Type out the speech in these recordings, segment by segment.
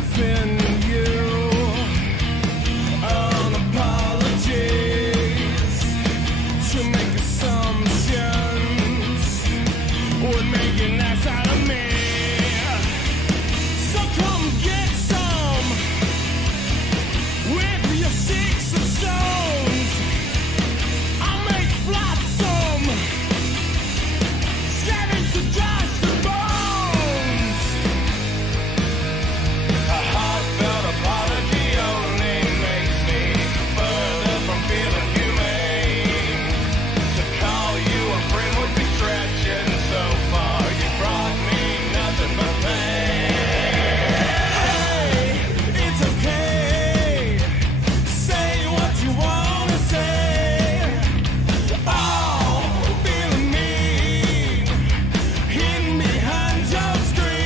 offend you. On apologies to make assumptions would make an ass out of me. So come get some with your sticks and stones. I'll make flotsam, savage to dust and bones. A heartfelt apology only makes me further from feeling humane. To call you a friend would be stretching so far. You brought me nothing but pain. Hey, it's okay. Say what you wanna say. Oh, feeling mean, hidden behind your screen.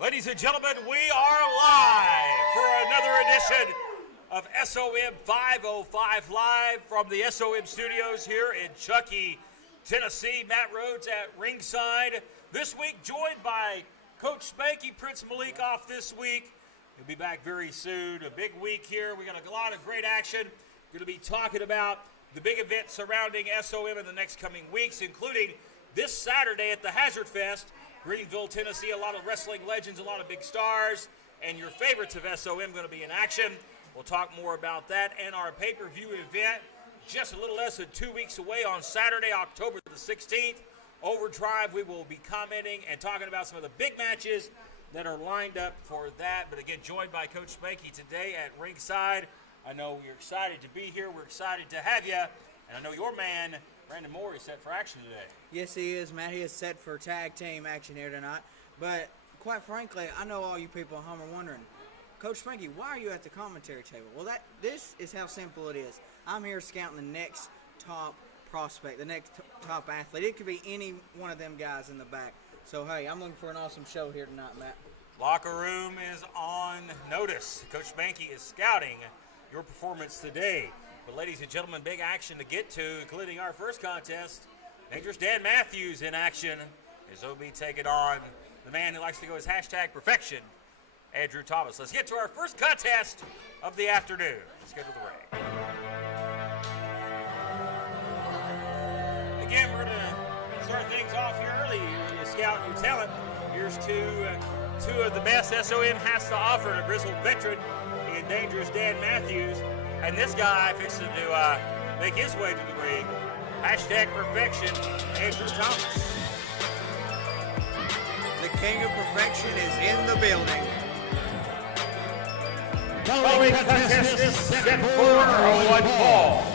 Ladies and gentlemen, we are live for another edition of SOM 505 Live from the SOM studios here in Chuckey, Tennessee. Matt Rhodes at ringside. This week joined by Coach Spanky. Prince Malik off this week. He'll be back very soon. A big week here. We got a lot of great action. We're going to be talking about the big events surrounding SOM in the next coming weeks, including this Saturday at the Hazard Fest, Greenville, Tennessee. A lot of wrestling legends, a lot of big stars, and your favorites of SOM going to be in action. We'll talk more about that and our pay-per-view event just a little less than 2 weeks away on Saturday, October the 16th. Overdrive, we will be commenting and talking about some of the big matches that are lined up for that. But again, joined by Coach Spanky today at ringside. I know you're excited to be here. We're excited to have you. And I know your man, Brandon Moore, is set for action today. Yes, he is, Matt. He is set for tag team action here tonight. But quite frankly, I know all you people at home are wondering, Coach Spanky, why are you at the commentary table? Well, this is how simple it is. I'm here scouting the next top prospect, the next top athlete. It could be any one of them guys in the back. So, hey, I'm looking for an awesome show here tonight, Matt. Locker room is on notice. Coach Spanky is scouting your performance today. But ladies and gentlemen, big action to get to, including our first contest. Dangerous Dan Matthews in action as OB taking on the man who likes to go as hashtag perfection, Andrew Thomas. Let's get to our first contest of the afternoon. Let's go to the ring. Again, we're going to start things off here early. You're going to scout your talent. Here's two of the best SOM has to offer, a grizzled veteran in Dangerous Dan Matthews. And this guy fixing to make his way to the ring. Hashtag perfection, Andrew Thomas. The king of perfection is in the building. Following contest is set for one fall.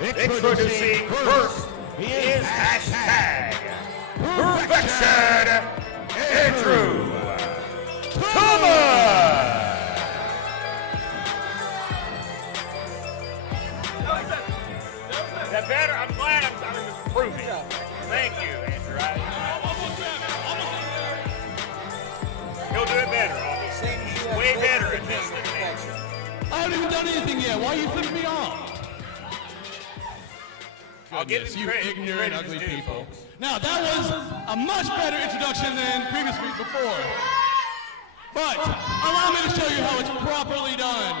Introducing first is hashtag perfection, Andrew Thomas. Is that better? I'm glad I'm improving. Thank you, Andrew. He'll do it better, obviously. He's way better at this than me. I haven't even done anything yet. Why are you flipping me off? I'll give him you credit. ignorant, ugly Due, people. folks. Now, that was a much better introduction than previous week before. But allow me to show you how it's properly done.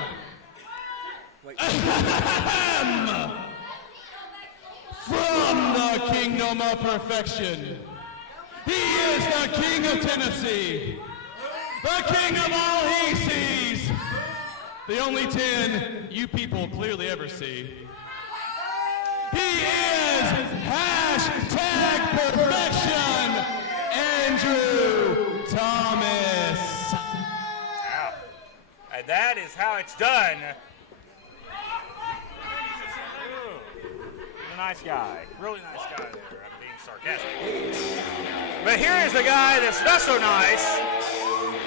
From the kingdom of perfection, he is the king of Tennessee, the king of all he sees, the only 10 you people clearly ever see. He is hashtag perfection, Andrew Thomas. Wow. And that is how it's done. He's a nice guy. Really nice guy there. I'm being sarcastic. But here is the guy that's not so nice.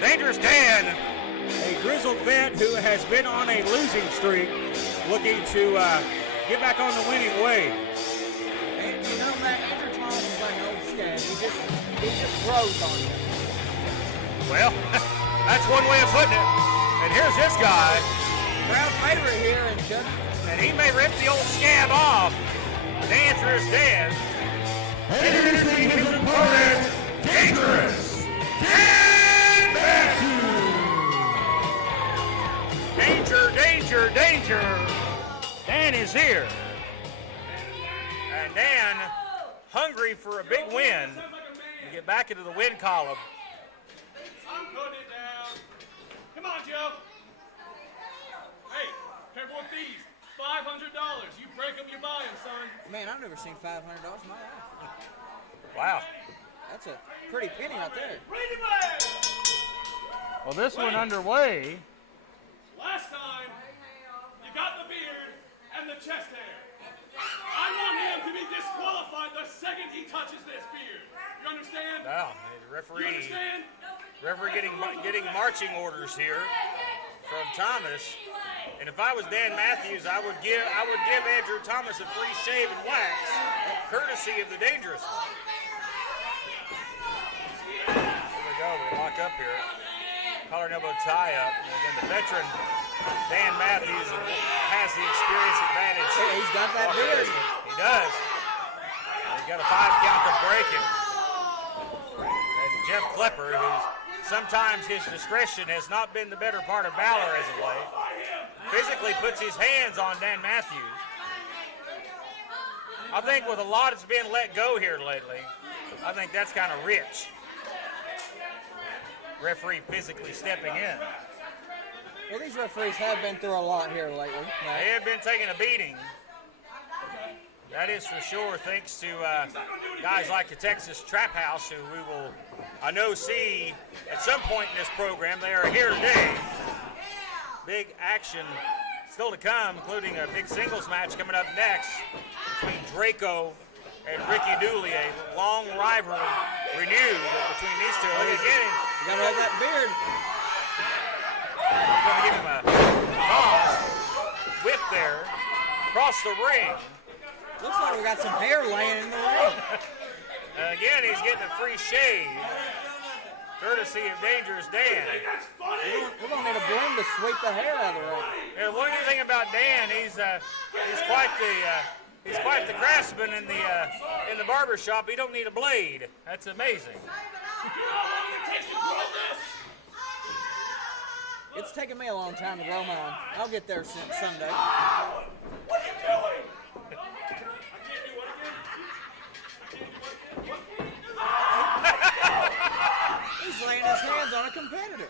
Dangerous Dan, a grizzled vet who has been on a losing streak, looking to get back on the winning way. And you know, Matt, Andrew Thomas is like an old scab. He just grows on you. Well, that's one way of putting it. And here's this guy, Crowd favorite here in Chuck. and he may rip the old scab off. Dangerous Dan. Introducing his opponent, Dangerous Dan Matthews. Danger, danger, danger. Dan is here. And Dan, hungry for a big win, to get back into the win column. I'm putting it down. Come on, Joe. Hey, careful with these. $500. You break them, you buy them, son. Man, I've never seen $500 in my life. Wow. That's a pretty penny right there. Ready, man! Well, this one underway. Last time, you got the beard and the chest hair. I want him to be disqualified the second he touches this beard. You understand? Wow, the You referee understand? getting marching orders here from Thomas. And if I was Dan Matthews, I would give Andrew Thomas a free shave and wax, courtesy of the Dangerous One. Here we go. We lock up here. Collar and elbow tie up. And again, the veteran Dan Matthews has the experience advantage. Hey, he's got that beard. He does. He's got a 5 count to break it. And Jeff Klepper, who's sometimes his discretion has not been the better part of valor as of late, physically puts his hands on Dan Matthews. I think with a lot that's been let go here lately, I think that's kind of rich. Referee physically stepping in. Well, these referees have been through a lot here lately. They have been taking a beating. That is for sure, thanks to guys like the Texas Trap House, who we will, I know, see at some point in this program. They are here today. Big action still to come, including a big singles match coming up next between Draco and Ricky Dooley. A long rivalry renewed between these two. Look again. You gotta have that beard. I'm going to give him a toss. Whip there. Across the ring. Looks like we got some hair laying in the ring. Again, he's getting a free shave. Courtesy of Dangerous Dan. We're gonna need a broom to sweep the hair out of the ring. Yeah, one good thing about Dan, he's quite the craftsman in the barber shop. He don't need a blade. That's amazing. It's taken me a long time to grow mine. I'll get there someday. What are you doing? He's laying his hands on a competitor.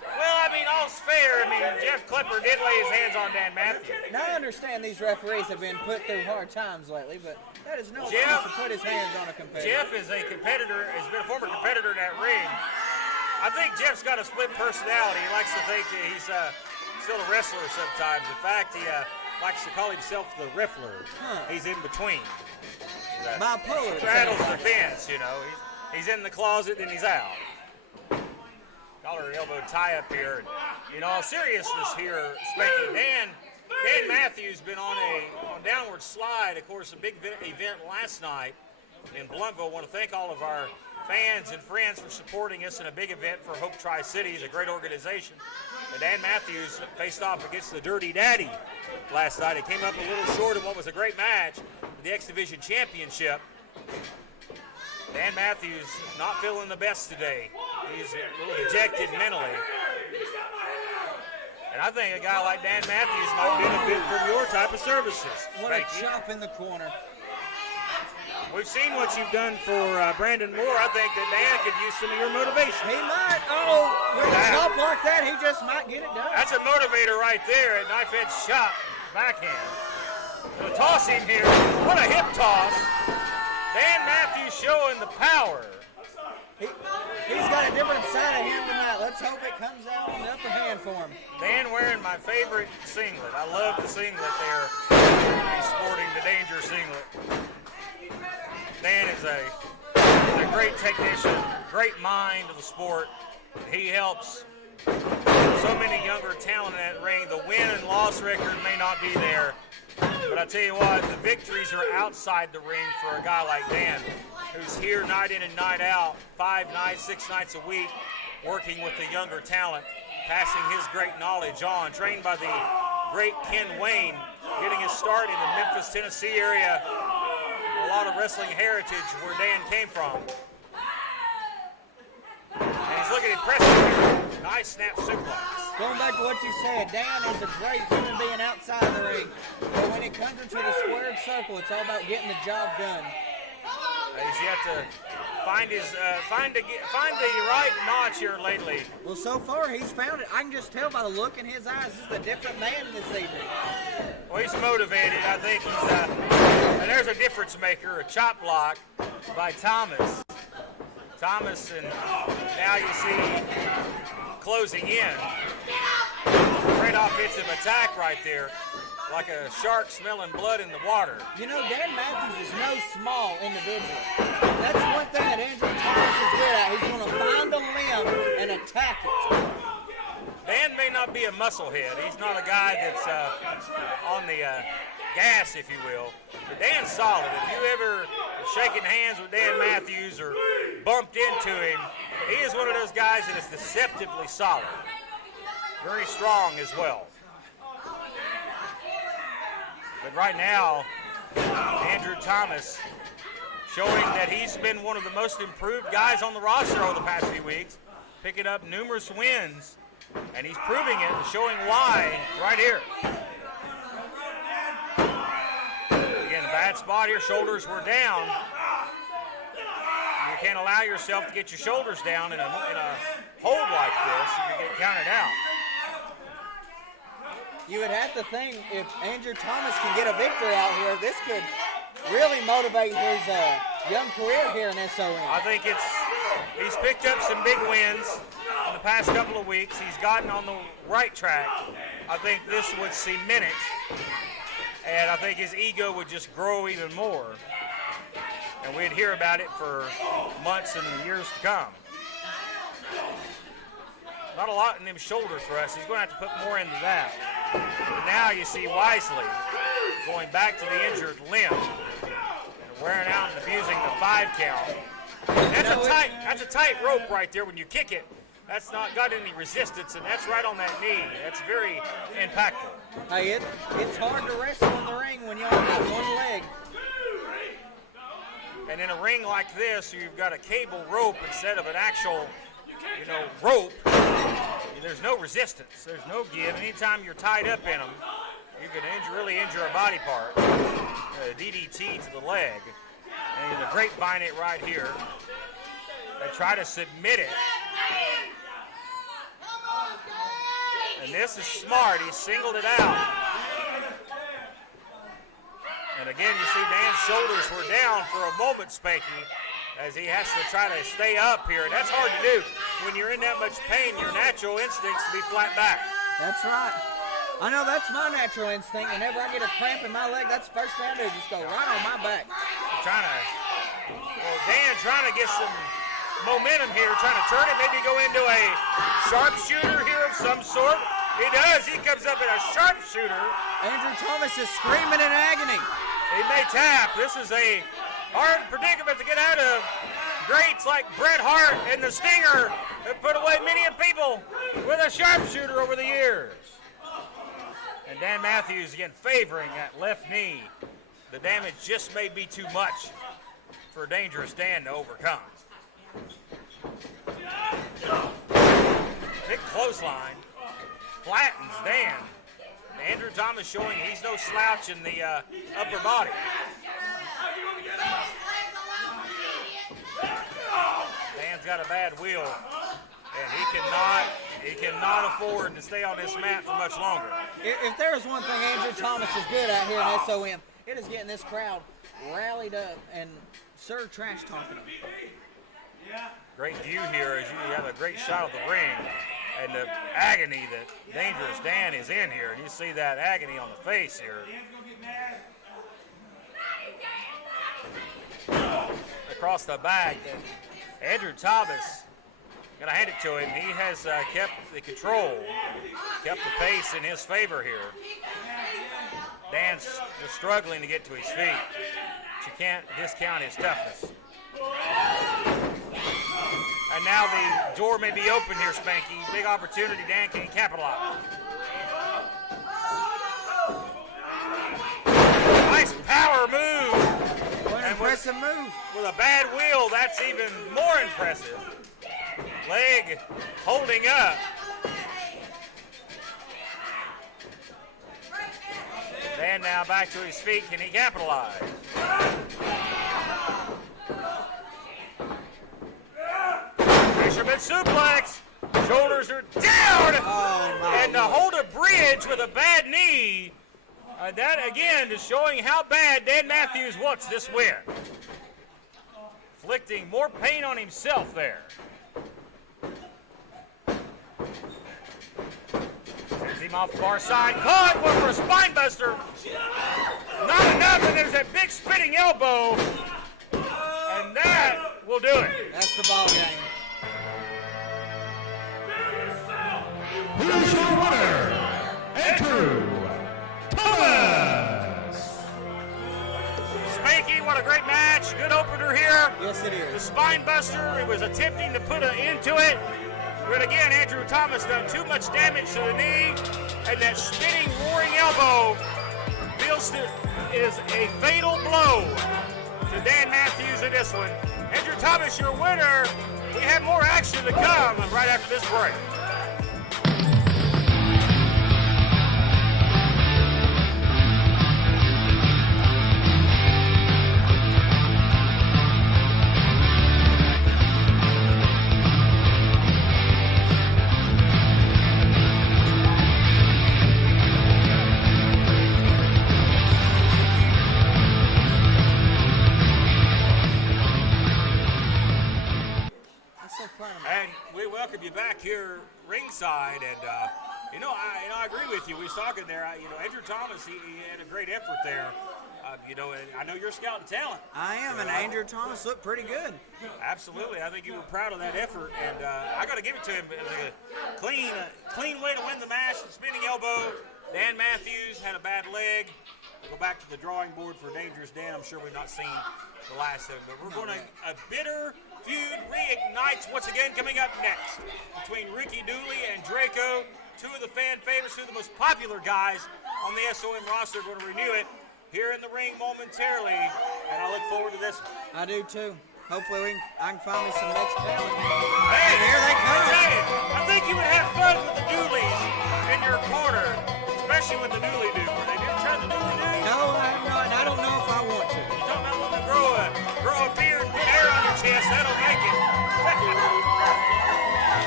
Well, I mean, all's fair. I mean, Jeff Klepper did lay his hands on Dan Matthews. Now I understand these referees have been put through hard times lately, but that is no excuse Jeff- to put his hands on a competitor. Jeff is a competitor, has been a former competitor in that ring. I think Jeff's got a split personality. He likes to think that he's still a wrestler sometimes. In fact, he likes to call himself the riffler. He's in between. Bipolar. Straddles the fence, you know. He's in the closet and he's out. Collar elbow tie up here. And, in all seriousness here, Spanky, Dan Matthews been on downward slide. Of course, a big event last night in Bluntville. I want to thank all of our fans and friends for supporting us in a big event for Hope Tri-Cities, a great organization. And Dan Matthews faced off against the Dirty Daddy last night. It came up a little short of what was a great match, the X Division Championship. Dan Matthews not feeling the best today. He's a little dejected mentally. And I think a guy like Dan Matthews might benefit from your type of services. What a chop in the corner. We've seen what you've done for Brandon Moore. I think that Dan could use some of your motivation. He might. Oh, with a chop like that, he just might get it done. That's a motivator right there. A knife edge shot, backhand. Gonna toss him here. What a hip toss. Dan Matthews showing the power. He's got a different side of him tonight. Let's hope it comes out on the upper hand for him. Dan wearing my favorite singlet. I love the singlet there. He's sporting the Danger singlet. Dan is a great technician, great mind of the sport. He helps so many younger talent in that ring. The win and loss record may not be there, but I tell you what, the victories are outside the ring for a guy like Dan, who's here night in and night out, 5 nights, 6 nights a week, working with the younger talent. passing his great knowledge on, trained by the great Ken Wayne, getting his start in the Memphis, Tennessee area. A lot of wrestling heritage where Dan came from. And he's looking impressive here. Nice snap suplex. Going back to what you said, Dan is a great human being outside the ring, but when it comes into the squared circle, it's all about getting the job done. He's yet to find the right notch here lately. Well, so far he's found it. I can just tell by the look in his eyes. This is a different man this evening. Well, he's motivated. I think he's, and there's a difference maker, a chop block by Thomas. Thomas, and now you see closing in. Great offensive attack right there, like a shark smelling blood in the water. You know, Dan Matthews is no small individual. That's one thing that Andrew Thomas is good at. He's going to find the limb and attack it. Dan may not be a musclehead. He's not a guy that's on the gas, if you will. But Dan's solid. If you ever shaken hands with Dan Matthews or bumped into him, he is one of those guys that is deceptively solid. Very strong as well. But right now, Andrew Thomas showing that he's been one of the most improved guys on the roster over the past few weeks, picking up numerous wins, and he's proving it and showing why right here. Again, a bad spot here, shoulders were down. You can't allow yourself to get your shoulders down in a hold like this, you get counted out. You would have to think if Andrew Thomas can get a victory out here, this could really motivate his young career here in SOM. I think he's picked up some big wins in the past couple of weeks. He's gotten on the right track. I think this would cement it, and I think his ego would just grow even more. And we'd hear about it for months and years to come. Not a lot in them shoulder thrusts. He's going to have to put more into that. But now you see Wisely going back to the injured limb and wearing out and abusing the 5 count. That's a tight rope right there when you kick it. That's not got any resistance, and that's right on that knee. That's very impactful. Hey, it's hard to wrestle in the ring when you only got one leg. And in a ring like this, you've got a cable rope instead of an actual, rope. There's no resistance. There's no give. Anytime you're tied up in them, you can really injure a body part. DDT to the leg. And the grapevine it right here. They try to submit it. And this is smart. He singled it out. And again, you see Dan's shoulders were down for a moment, Spanky, as he has to try to stay up here. And that's hard to do. When you're in that much pain, your natural instinct is to be flat back. That's right. I know that's my natural instinct. Whenever I get a cramp in my leg, that's the first thing I do, just go right on my back. Dan trying to get some momentum here, trying to turn it, maybe go into a sharpshooter here of some sort. He does. He comes up in a sharpshooter. Andrew Thomas is screaming in agony. He may tap. This is a hard predicament to get out of. Greats like Bret Hart and the Stinger have put away many people with a sharpshooter over the years. And Dan Matthews again favoring that left knee. The damage just may be too much for Dangerous Dan to overcome. Big clothesline. Flattens Dan. Andrew Thomas showing he's no slouch in the upper body. Dan's got a bad wheel, and he cannot afford to stay on this mat for much longer. If there is one thing Andrew Thomas is good at here in SOM, it is getting this crowd rallied up and Sir trash talking them. Great view here as you have a great shot of the ring and the agony that Dangerous Dan is in here. And you see that agony on the face here. Across the back, Andrew Thomas, gonna hand it to him. He has kept the control, kept the pace in his favor here. Dan's just struggling to get to his feet, but you can't discount his toughness. And now the door may be open here, Spanky. Big opportunity. Dan can't capitalize. Nice power move. What an impressive move. With a bad wheel, that's even more impressive. Leg holding up. Dan now back to his feet. Can he capitalize? Fisherman suplex. Shoulders are down. And to hold a bridge with a bad knee. That again is showing how bad Dan Matthews wants this win. Inflicting more pain on himself there. Sends him off the far side. Caught one for a spine buster. Not enough, and there's that big spinning elbow. And that will do it. That's the ball game. Who's your winner? Andrew Thomas. Spanky, what a great match. Good opener here. Yes, it The is. spine buster, he was attempting to put an end to it. But again, Andrew Thomas done too much damage to the knee. And that spinning, roaring elbow feels is a fatal blow to Dan Matthews in this one. Andrew Thomas, your winner. We have more action to come right after this break. And we welcome you back here ringside. And, I agree with you. We was talking there. Andrew Thomas, he had a great effort there. And I know you're scouting talent. I am, and Andrew Thomas looked pretty good. Absolutely. I think you were proud of that effort. And I got to give it to him. It was a clean way to win the match. The spinning elbow. Dan Matthews had a bad leg. Go back to the drawing board for Dangerous Dan. I'm sure we've not seen the last of it. But we're going to a bitter feud reignites once again coming up next between Ricky Dooley and Draco, two of the fan favorites, two of the most popular guys on the SOM roster. Going to renew it here in the ring momentarily, and I look forward to this one. I do too. Hopefully I can find me some next talent. Hey, here they come. I think you would have fun with the Dooleys in your corner, especially with the Dooley dude. Were they never tried the Dooley dude? No, I have not, and I don't know if I want to. You don't know when to grow a beard, put hair on your chest. That'll make it.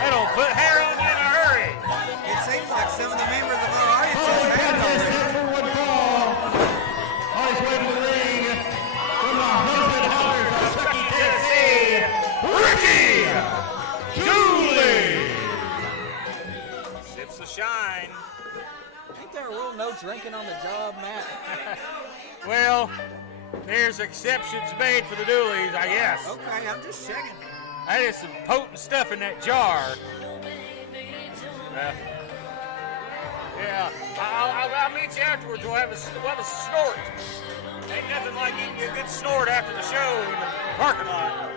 That'll put hair on you in a hurry. It seems like some of the members of our audience have had it already. Number one call. On his way to the ring from the Husband Hunters of Chucky, Tennessee, Ricky Dooley. Sips the shine. Ain't there a rule no drinking on the job, Matt? Well, there's exceptions made for the Dooleys, I guess. Okay, I'm just checking. That is some potent stuff in that jar. Yeah, I'll meet you afterwards. We'll have a snort. Ain't nothing like getting a good snort after the show in the parking lot.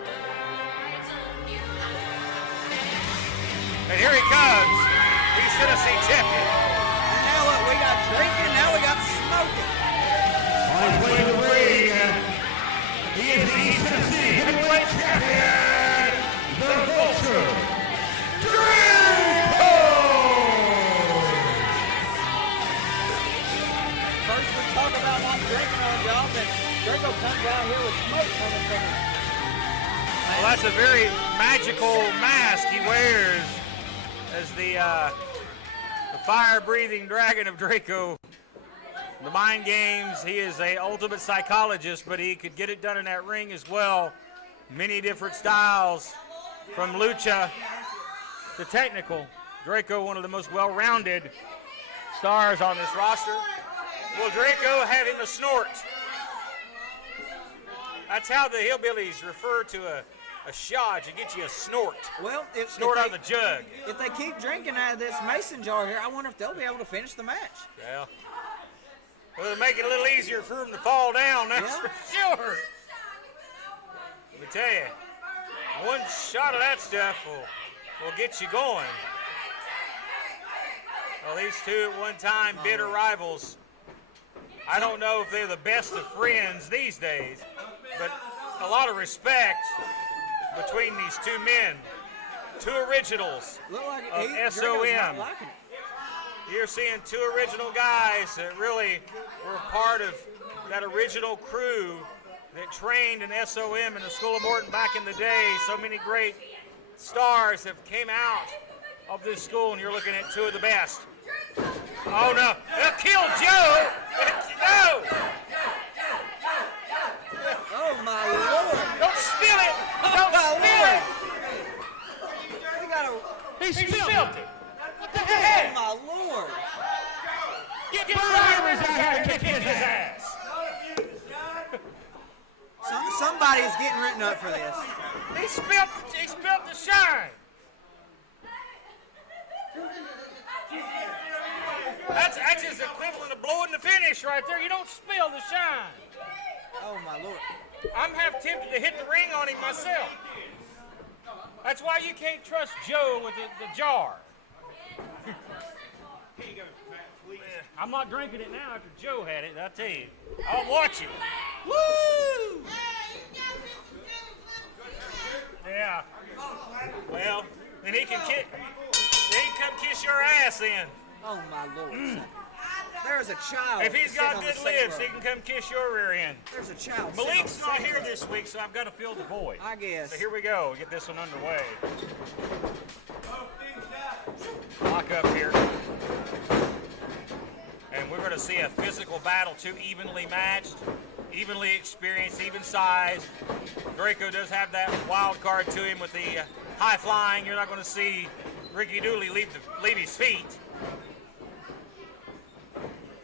And here he comes. He's Tennessee champion. And now look, we got drinking, now we got smoking. On his way to the ring, he is the East Tennessee Heavyweight Champion, the Vulture, Draco! First we talk about not drinking on the job, then Draco comes out here with smoke coming from him. Well, that's a very magical mask he wears as the fire-breathing dragon of Draco. The mind games, he is a ultimate psychologist, but he could get it done in that ring as well. Many different styles, from lucha to technical. Draco, one of the most well-rounded stars on this roster. Will Draco have him a snort? That's how the hillbillies refer to a shot. You get you a snort. Well, Snort out of the jug. if they keep drinking out of this mason jar here, I wonder if they'll be able to finish the match. Yeah. Well, it'll make it a little easier for him to fall down, that's Yeah. for sure. Let me tell you, One shot of that stuff will get you going. Well, these two at one time bitter rivals. I don't know if they're the best of friends these days, but a lot of respect between these two men. Two originals of SOM. You're seeing two original guys that really were part of that original crew that trained in SOM in the School of Morton back in the day. So many great stars have came out of this school, and you're looking at two of the best. Oh, no. They'll kill Joe. No. Oh, my Lord. Don't spill it. Don't spill it. He spilled it. What the heck? Oh, my Lord. Get Rivers out here and kick his ass. Somebody's getting written up for this. He spilled the shine. That's his equivalent of blowing the finish right there. You don't spill the shine. Oh, my Lord. I'm half tempted to hit the ring on him myself. That's why you can't trust Joe with the jar. Here you go, Matt, please. I'm not drinking it now after Joe had it, I'll tell you. I'll watch it. Woo! Yeah. Well, then he can come kiss your ass then. Oh, my Lord. There's a child. If he's got sitting on good the second lips, row. he can come kiss your rear end. There's a child. sitting on Malik's the not second here row. this week, so I've got to fill the void. I guess. So here we go. Get this one underway. Lock up here. And we're going to see a physical battle, two evenly matched, evenly experienced, even sized. Draco does have that wild card to him with the high flying. You're not going to see Ricky Dooley leave his feet.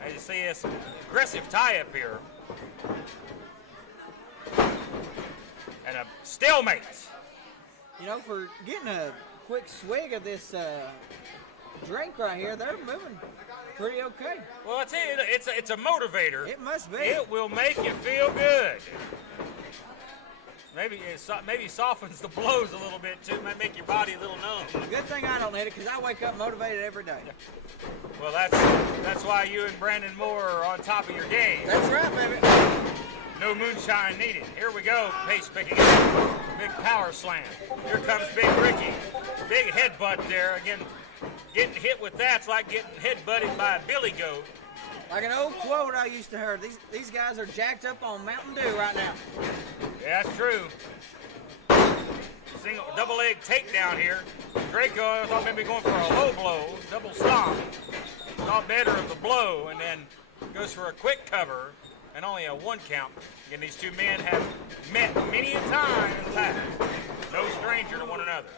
As you see, it's an aggressive tie-up here. And a stalemate. You know, for getting a quick swig of this drink right here, they're moving pretty okay. Well, I tell you, it's a motivator. It must be. It will make you feel good. Maybe maybe softens the blows a little bit too. Might make your body a little numb. Good thing I don't need it, because I wake up motivated every day. Well, that's why you and Brandon Moore are on top of your game. That's right, baby. No moonshine needed. Here we go. Pace picking up. Big power slam. Here comes Big Ricky. Big headbutt there. Again, getting hit with that's like getting headbutted by a billy goat. Like an old quote I used to hear, these guys are jacked up on Mountain Dew right now. Yeah, that's true. Double leg takedown here. Draco, I thought maybe going for a low blow, double stomp. Thought better of the blow, and then goes for a quick cover and only a one count. Again, these two men have met many a time in the past. No stranger to one another.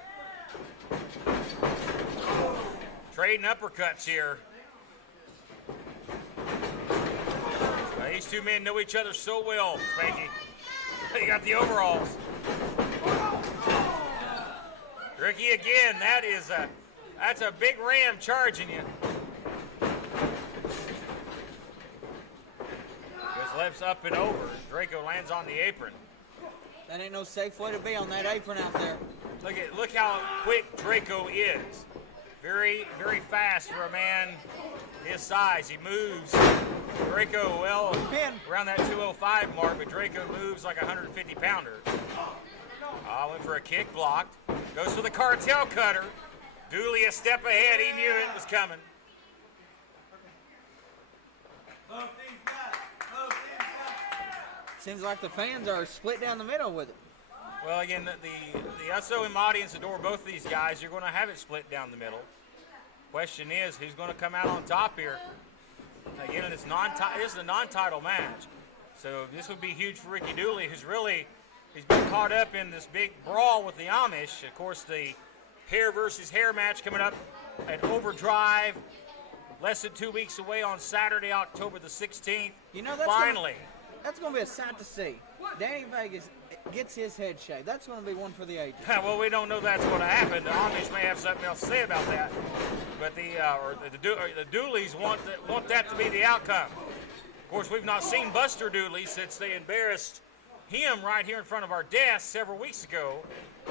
Trading uppercuts here. These two men know each other so well, Spanky. They got the overalls. Ricky again, that's a big ram charging you. Goes lefts up and over. Draco lands on the apron. That ain't no safe way to be on that apron out there. Look how quick Draco is. Very, very fast for a man his size. He moves. Draco, well, around that 205 mark, but Draco moves like a 150-pounder. Went for a kick, blocked. Goes for the cartel cutter. Dooley a step ahead. He knew it was coming. Seems like the fans are split down the middle with it. Well, again, the SOM audience adore both of these guys. You're going to have it split down the middle. Question is, who's going to come out on top here? Again, this is a non-title match. So this would be huge for Ricky Dooley, he's been caught up in this big brawl with the Amish. Of course, the hair versus hair match coming up at Overdrive, less than 2 weeks away on Saturday, October the 16th. You know, that's going to be a sight to see. Danny Vegas gets his head shaved. That's going to be one for the ages. Well, we don't know that's going to happen. The Amish may have something else to say about that, but the Dooleys want that to be the outcome. Of course, we've not seen Buster Dooley since they embarrassed him right here in front of our desk several weeks ago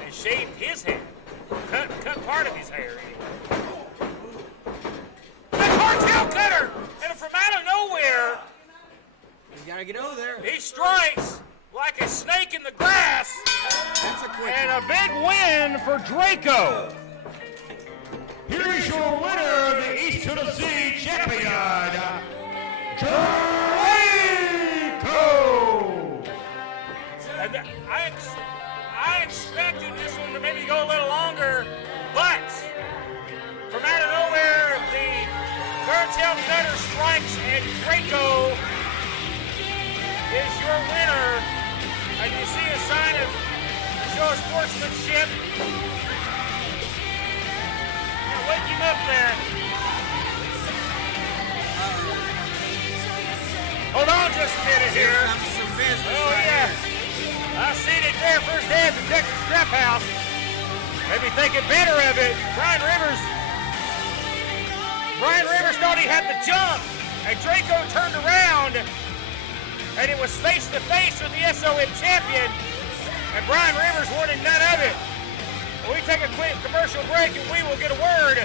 and shaved his head. Cut part of his hair anyway. The cartel cutter! And from out of nowhere, You gotta get over there. he strikes like a snake in the grass. That's a quick And a big win for Draco. Here is your winner of the East Tennessee Champion, Draco. And I expected this one to maybe go a little longer, but from out of nowhere, the cartel cutter strikes, and Draco is your winner. And you see a sign of show of sportsmanship. Wake him up there. Hold on just a minute here. Comes some business Oh, right yeah. here. I seen it there firsthand at the Texas Scrap House. Maybe thinking better of it. Brian Rivers thought he had the jump, and Draco turned around, and it was face to face with the SOM champion, and Brian Rivers wanted none of it. We take a quick commercial break, and we will get a word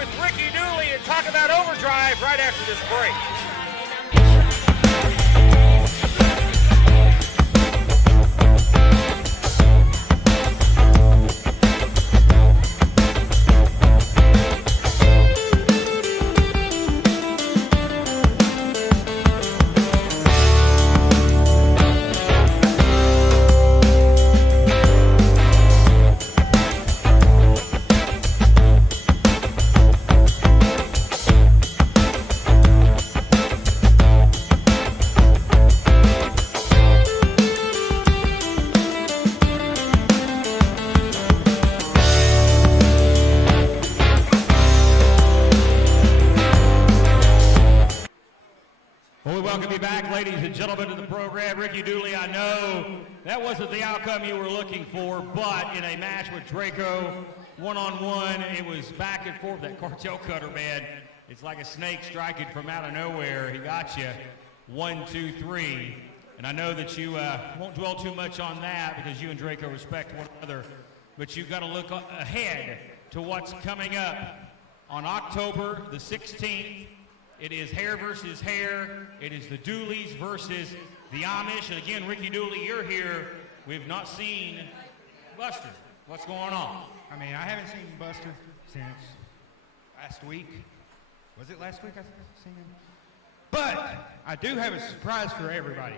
with Ricky Dooley and talk about Overdrive right after this break. Well, we welcome you back, ladies and gentlemen, to the program. Ricky Dooley, I know that wasn't the outcome you were looking for, but in a match with Draco, one-on-one, it was back and forth. That cartel cutter, man, it's like a snake striking from out of nowhere. He got you 1, 2, 3. And I know that you won't dwell too much on that because you and Draco respect one another, but you've got to look ahead to what's coming up on October the 16th. It is hair versus hair. It is the Dooleys versus the Amish. And again, Ricky Dooley, you're here. We've not seen Buster. What's going on? I mean, I haven't seen Buster since last week. Was it last week I seen him? But I do have a surprise for everybody.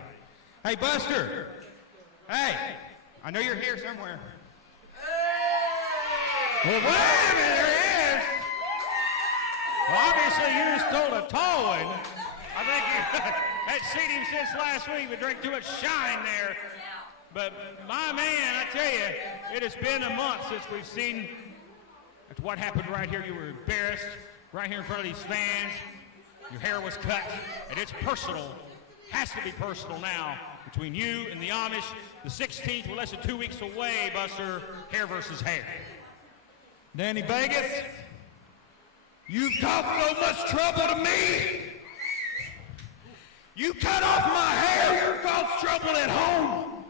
Hey, Buster. Hey, I know you're here somewhere. Well, wait a minute, there he is. Well, obviously you stole a tall one. I think you had seen him since last week, but drank too much shine there. But my man, I tell you, it has been a month since we've seen what happened right here. You were embarrassed right here in front of these fans. Your hair was cut, and it's personal. Has to be personal now between you and the Amish. The 16th, we're less than 2 weeks away, Buster. Hair versus hair. Danny Vegas, you've caused so much trouble to me. You cut off my hair, you caused trouble at home.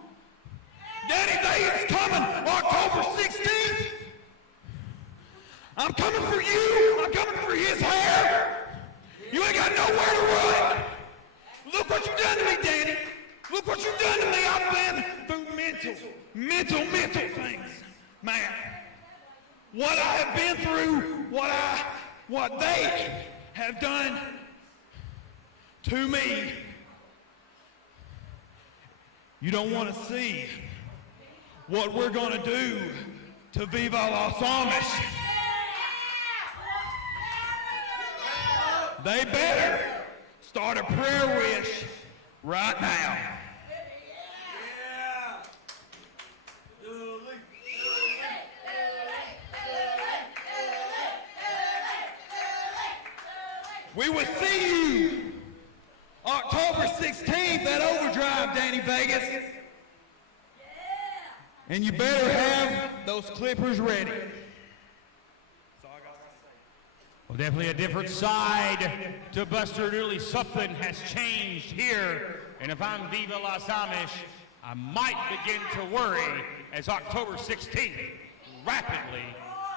Danny Vegas coming October 16th. I'm coming for you. I'm coming for his hair. You ain't got nowhere to run. Look what you've done to me, Danny. Look what you've done to me. I've been through mental things, man. What I have been through, what they have done to me. You don't want to see what we're going to do to Viva Los Amish. They better start a prayer wish right now. We will see you October 16th at Overdrive, Danny Vegas. And you better have those clippers ready. Well, definitely a different side to Buster Dooley. Something has changed here. And if I'm Viva Los Amish, I might begin to worry as October 16th rapidly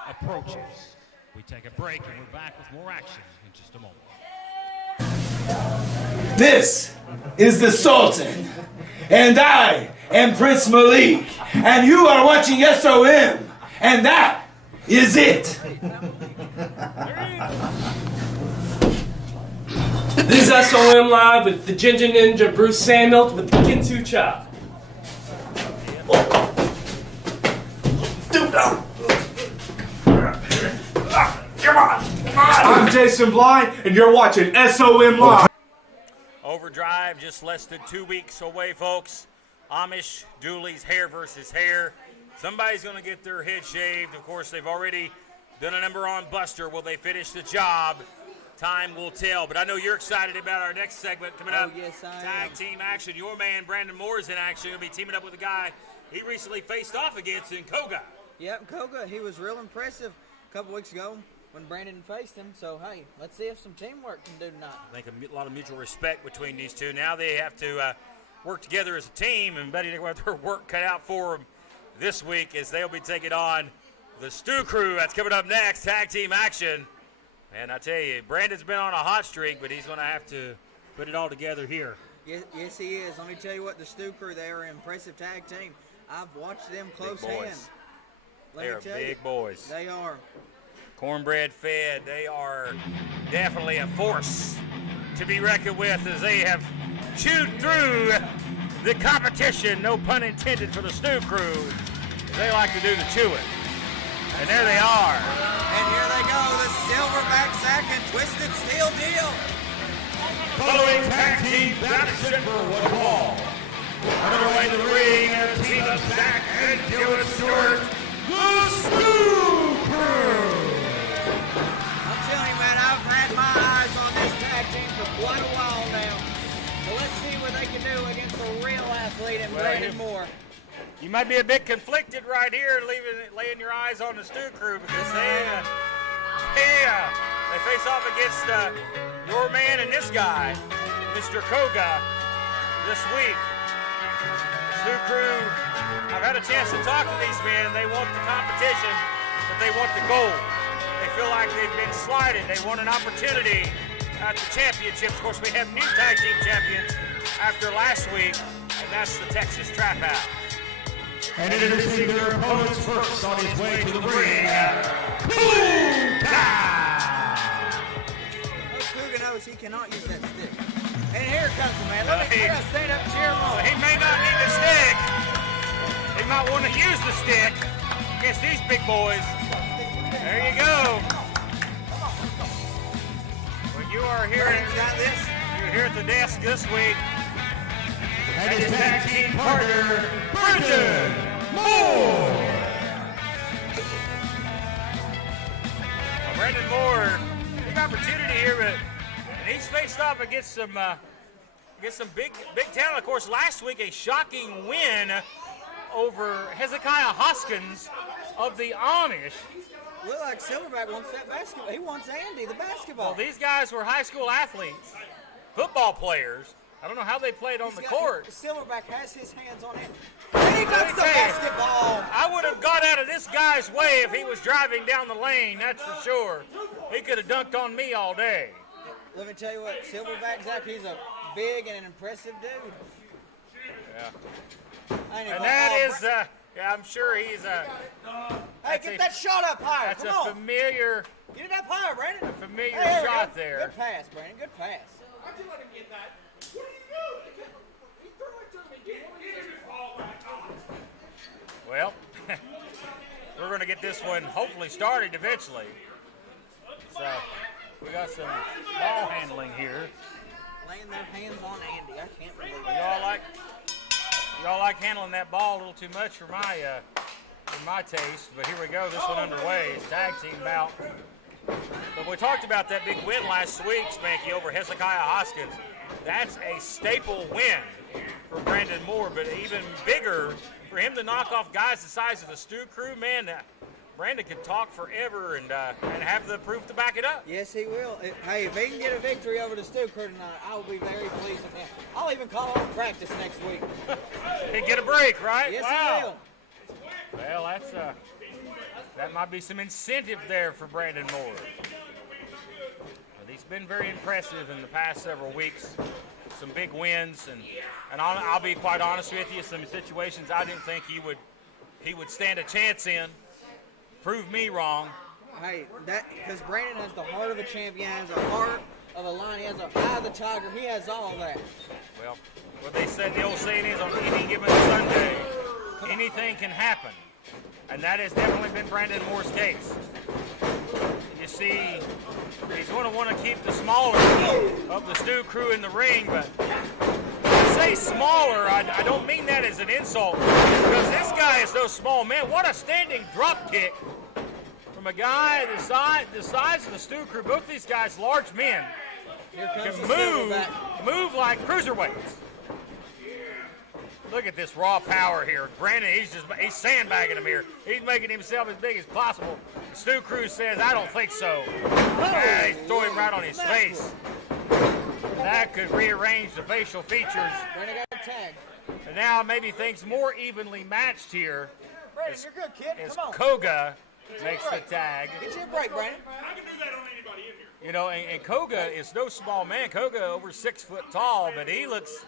approaches. We take a break and we're back with more action in just a moment. This is the Sultan, and I am Prince Malik, and you are watching SOM, and that is it. This is SOM Live with the Ginger Ninja Bruce Samuel with the Kinsu Chop. I'm Jason Blind, and you're watching SOM Live. Overdrive just less than 2 weeks away, folks. Amish Dooley's hair versus hair. Somebody's going to get their head shaved. Of course, they've already done a number on Buster. Will they finish the job? Time will tell. But I know you're excited about our next segment coming up. Yes, I am. Tag team action. Your man, Brandon Moore, is in action. He'll be teaming up with a guy he recently faced off against in Koga. Yep, Koga, he was real impressive a couple weeks ago when Brandon faced him. So, hey, let's see if some teamwork can do tonight. I think a lot of mutual respect between these two. Now they have to work together as a team, and Betty, they're going to have their work cut out for them this week as they'll be taking on the Stew Crew. That's coming up next, tag team action. And I tell you, Brandon's been on a hot streak, but he's going to have to put it all together here. Yes, he is. Let me tell you what, the Stew Crew, they are an impressive tag team. I've watched them close Big boys. hand. They are big boys. They are. Cornbread fed. They are definitely a force to be reckoned with as they have chewed through the competition, no pun intended for the Stew Crew. They like to do the chewing. And there they are. And here they go, the Silverback Sack and Twisted Steel deal. Following tag team battle for one fall. Underway in the ring, a team of Zach and Dylan Stewart, the Stew Crew. I'm telling you, man, I've had my eyes on this tag team for quite a while now. So let's see what they can do against a real athlete in Brandon Moore. You might be a bit conflicted right here, laying your eyes on the Stew Crew because they face off against your man and this guy, Mr. Koga, this week. Stew Crew, I've had a chance to talk to these men. They want the competition, but they want the gold. They feel like they've been slighted. They want an opportunity at the championships. Of course, we have new tag team champions after last week, and that's the Texas Trap House. And introducing their opponents first on his way to the ring, Kuga! Kuga knows he cannot use that stick. And here comes the man. Let me stand up and cheer him on. He may not need the stick. He might want to use the stick against these big boys. There you go. When you are here, you're here at the desk this week. And his tag team partner, Brandon Moore. Brandon Moore, big opportunity here, but he's faced off against some big talent. Of course, last week a shocking win over Hezekiah Hoskins of the Amish. Look like Silverback wants that basketball. He wants Andy, the basketball. Well, these guys were high school athletes, football players. I don't know how they played on the court. Silverback has his hands on him. And he got the basketball. I would have got out of this guy's way if he was driving down the lane, that's for sure. He could have dunked on me all day. Let me tell you what, Silverback, Zach, he's a big and an impressive dude. Yeah. And that is, I'm sure he's hey, get that shot up higher. That's Come on. familiar. Get it up higher, Brandon. A familiar Hey, shot there. Good pass, Brandon. Good pass. How'd you let him get that? What are you doing? He threw it to me. Get his ball back on. Well, we're going to get this one hopefully started eventually. So we got some ball handling here. Laying their hands on Andy. I can't believe it. Y'all like handling that ball a little too much for my taste. But here we go. This one underway. It's tag team bout. But we talked about that big win last week, Spanky, over Hezekiah Hoskins. That's a staple win for Brandon Moore, but even bigger for him to knock off guys the size of the Stew Crew. Man, Brandon can talk forever and have the proof to back it up. Yes, he will. Hey, if he can get a victory over the Stu crew tonight, I will be very pleased with him. I'll even call him practice next week. He'd get a break, right? Yes, wow. he will. Well, that might be some incentive there for Brandon Moore. But he's been very impressive in the past several weeks. Some big wins, and I'll be quite honest with you. Some situations I didn't think he would stand a chance in. Prove me wrong. Hey, because Brandon has the heart of a champion, has a heart of a lion, he has an eye of the tiger. He has all that. Well, what they said, the old saying is, on any given Sunday, anything can happen, and that has definitely been Brandon Moore's case. You see, he's going to want to keep the smaller of the Stu crew in the ring, but when I say smaller, I don't mean that as an insult, because this guy is no small man. What a standing drop kick from a guy the size of the Stu crew. Both these guys, large men, can move like cruiserweights. Look at this raw power here. Brandon, he's sandbagging him here. He's making himself as big as possible. Stu Cruz says, I don't think so. He's throwing him right on his face. That could rearrange the facial features. Brandon got tagged. And now maybe things more evenly matched here. Brandon, you're good, kid. As Come on. Koga makes the tag. Get you a break, Brandon. I can do that on anybody in here. You know, and Koga is no small man. Koga over 6 foot tall, but he looks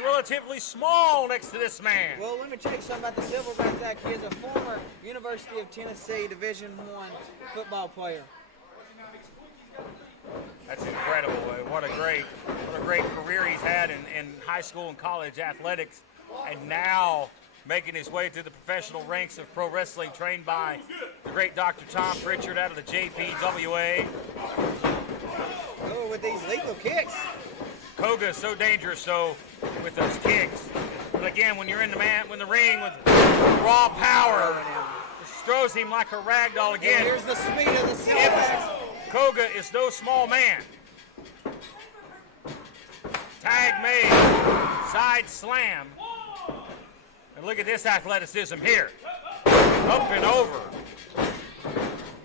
relatively small next to this man. Well, let me tell you something about the Silverback Tag. He is a former University of Tennessee Division I football player. That's incredible. What a great career he's had in high school and college athletics, and now making his way through the professional ranks of pro wrestling, trained by the great Dr. Tom Pritchard out of the JPWA. Oh, with these lethal kicks. Koga is so dangerous, with those kicks. But again, when you're in the ring with raw power, it throws him like a rag doll again. And here's the speed of the Silverbacks. Koga is no small man. Tag made, side slam. And look at this athleticism here. Up and over.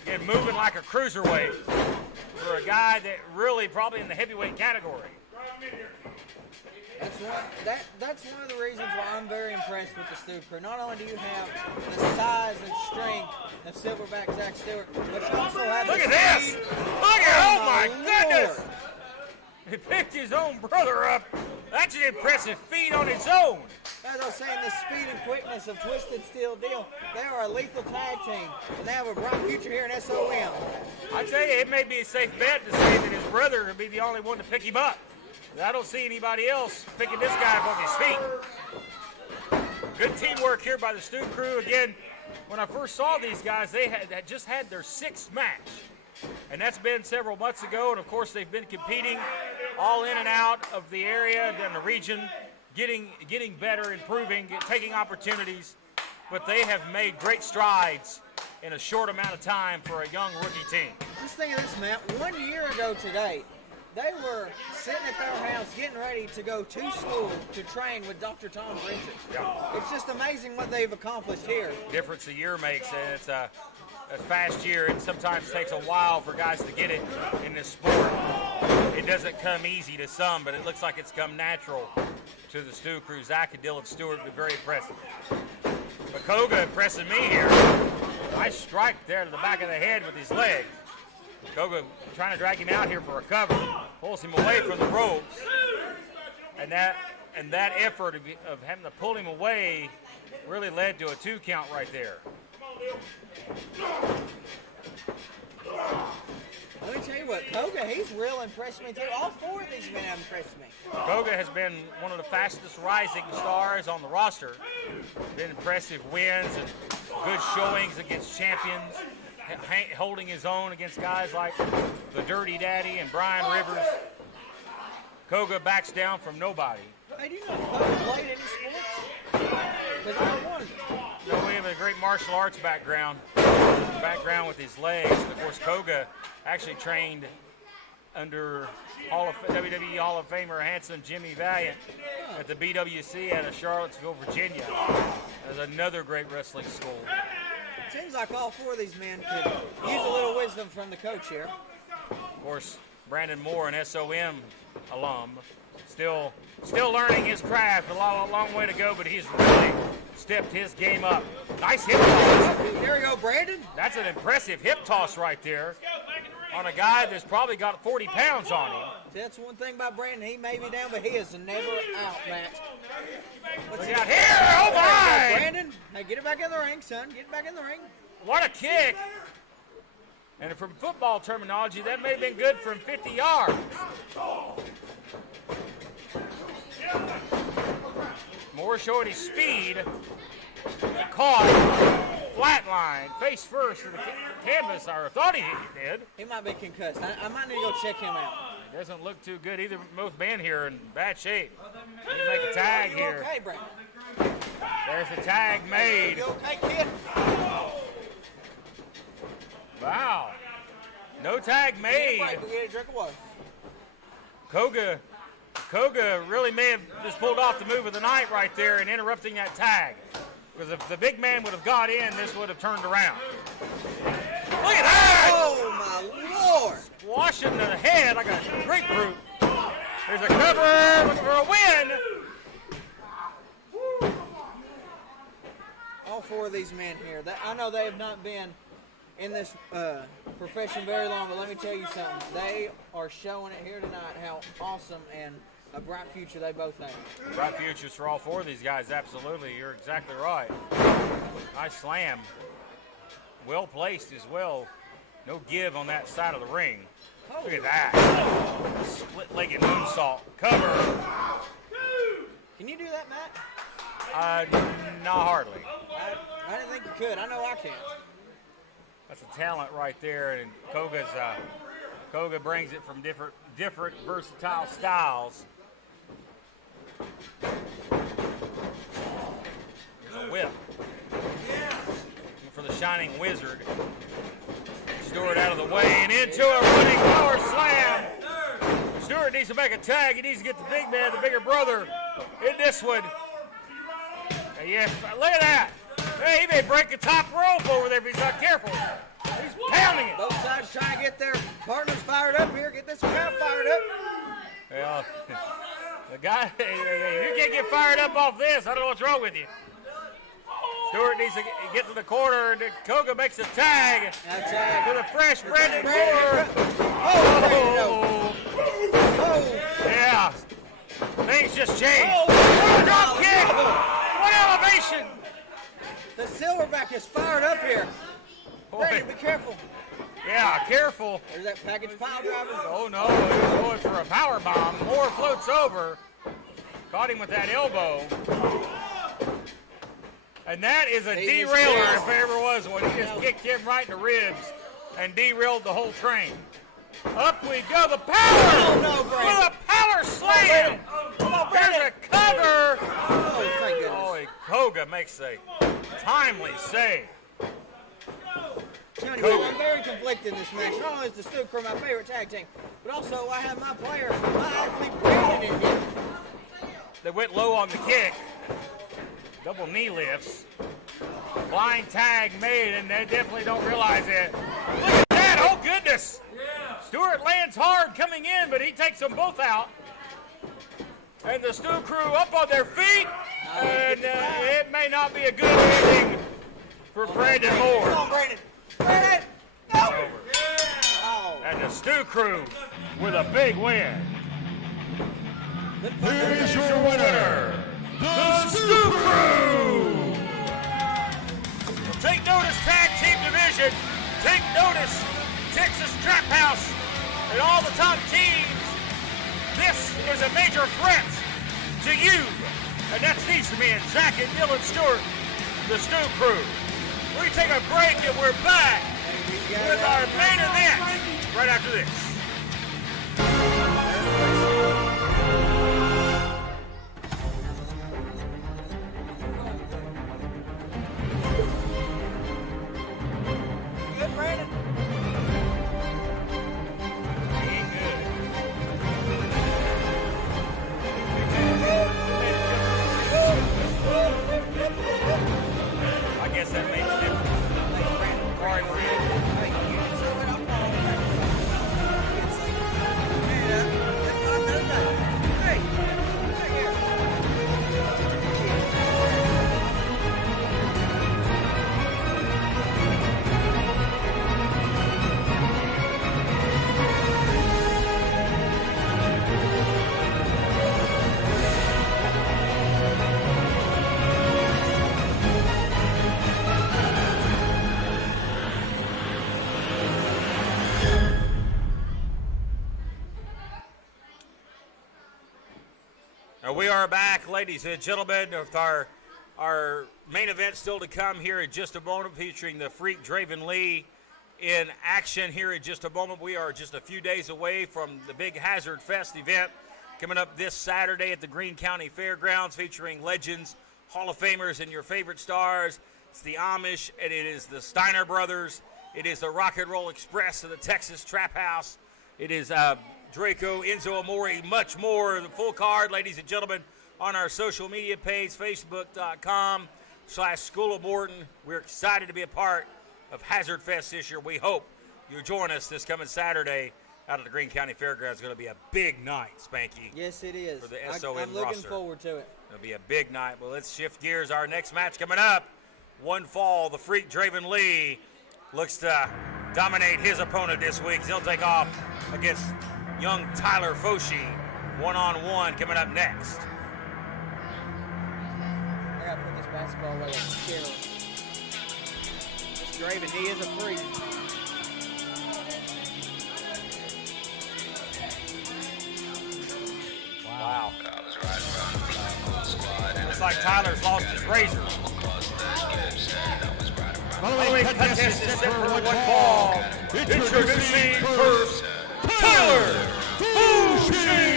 Again, moving like a cruiserweight for a guy that really probably in the heavyweight category. That's one of the reasons why I'm very impressed with the Stu crew. Not only do you have the size and strength of Silverback Zach Stewart, but you also have Look the at this! speed. Look at, oh my Lord. goodness! He picked his own brother up. That's an impressive feat on its own. As I was saying, the speed and quickness of Twisted Steel Deal, they are a lethal tag team, and they have a bright future here in SOM. I tell you, it may be a safe bet to say that his brother would be the only one to pick him up. I don't see anybody else picking this guy up on his feet. Good teamwork here by the Stu crew. Again, when I first saw these guys, they had just had their 6th match. And that's been several months ago. And, of course, they've been competing all in and out of the area and the region, getting better, improving, taking opportunities. But they have made great strides in a short amount of time for a young rookie team. Just think of this, Matt. 1 year ago today, they were sitting at their house getting ready to go to school to train with Dr. Tom Pritchard. Yeah. It's just amazing what they've accomplished here. Difference a year makes, and it's a fast year. It sometimes takes a while for guys to get it in this sport. It doesn't come easy to some, but it looks like it's come natural to the Stu crew. Zach and Dylan Stewart were very impressive. But Koga impressing me here. Nice strike there to the back of the head with his leg. Koga trying to drag him out here for a cover, pulls him away from the ropes, and that effort of having to pull him away really led to a 2 count right there. Let me tell you what, Koga, he's real impressed me too. All 4 of these men have impressed me. Koga has been one of the fastest rising stars on the roster. Been impressive wins and good showings against champions, holding his own against guys like the Dirty Daddy and Brian Rivers. Koga backs down from nobody. Hey, do you know if Koga played any sports? Because I wondered. You know, we have a great martial arts background with his legs. Of course, Koga actually trained under WWE Hall of Famer handsome Jimmy Valiant at the BWC out of Charlottesville, Virginia. There's another great wrestling school. Seems like all 4 of these men could use a little wisdom from the coach here. Of course, Brandon Moore, an SOM alum, still learning his craft. A long way to go, but he's really stepped his game up. Nice hip toss. There we go, Brandon. That's an impressive hip toss right there on a guy that's probably got 40 pounds on him. That's one thing about Brandon. He may be down, but he is never out, Matt. Look out here! Oh my! Brandon, hey, get it back in the ring, son. Get it back in the ring. What a kick! And from football terminology, that may have been good from 50 yards. Moore showing his speed. Caught, flatline, face first to the canvas, or thought he did. He might be concussed. I might need to go check him out. Doesn't look too good either. Both men here in bad shape. Need to make a tag You here. okay, Brandon? There's the tag made. You okay, kid? Wow. No tag made. Wait, we get a drink of water. Koga really may have just pulled off the move of the night right there and interrupting that tag. Because if the big man would have got in, this would have turned around. Look at that! Oh, my Lord. Washing the head like a grapefruit. There's a cover, looking for a win. All 4 of these men here. I know they have not been in this profession very long, but let me tell you something. They are showing it here tonight how awesome and a bright future they both have. Bright futures for all 4 of these guys, absolutely. You're exactly right. Nice slam. Well placed as well. No give on that side of the ring. Look at that. Split-legged moonsault. Cover. Can you do that, Matt? Not hardly. I didn't think you could. I know I can't. That's a talent right there, and Koga brings it from different versatile styles. There's a whip. For the Shining Wizard. Stewart out of the way and into a running power slam. Stewart needs to make a tag. He needs to get the big man, the bigger brother, in this one. Yeah, look at that. Hey, he may break the top rope over there if he's not careful. He's pounding it. Both sides trying to get their partners fired up here. Get this crowd fired up. Well, the guy, you can't get fired up off this. I don't know what's wrong with you. Stewart needs to get to the corner, and Koga makes a tag to the fresh Brandon Moore. Oh, Yeah, things just changed. Drop kick, what elevation. The silverback is fired up here. Brandon, be careful. Yeah, careful. There's that package pile driver. Oh no, he's going for a power bomb. Moore floats over. Caught him with that elbow. And that is a derailer if there ever was one. He just kicked him right in the ribs and derailed the whole train. Up we go, the power! Oh, no, Brandon. With a power slam! Come on, There's Brandon. a cover! Oh, thank goodness. Oh, Koga makes a timely save. Tell you, I'm very conflicted in this match. Not only is the Stu Crew my favorite tag team, but also I have my player, my athlete Brandon in here. They went low on the kick. Double knee lifts. Flying tag made, and they definitely don't realize it. Look at that! Oh, goodness! Stewart lands hard coming in, but he takes them both out. And the Stu Crew up on their feet, and it may not be a good ending for Brandon Moore. Come on, Brandon. Brandon! No! Oh. And the Stu Crew with a big win. Here is your winner, the Stu Crew! Take notice, tag team division. Take notice, Texas Trap House and all the top teams. This is a major threat to you. And that's these men, Zach and Dylan Stewart, the Stu Crew. We take a break and we're back with our main event right after this. Good, Brandon. Ain't good. I guess that makes a difference. We are back, ladies and gentlemen, with our main event still to come here in just a moment, featuring the Freak Draven Lee in action here in just a moment. We are just a few days away from the big Hazard Fest event coming up this Saturday at the Greene County Fairgrounds, featuring legends, Hall of Famers, and your favorite stars. It's the Amish, and it is the Steiner Brothers. It is the Rock and Roll Express and the Texas Trap House. It is Draco, Enzo Amore, much more. The full card, ladies and gentlemen, on our social media page, facebook.com/School of Morton. We're excited to be a part of Hazard Fest this year. We hope you'll join us this coming Saturday out at the Greene County Fairgrounds. It's going to be a big night, Spanky. Yes, it is. For the SOM I'm looking roster. forward to it. It'll be a big night. Well, let's shift gears. Our next match coming up, one fall, the Freak Draven Lee looks to dominate his opponent this week. He'll take off against young Tyler Foshi, one-on-one coming up next. I gotta put this basketball away. Chill. This Draven, he is a freak. Wow. Looks like Tyler's lost his razor. Following contest is set for one fall. Introducing first, Tyler Foshi.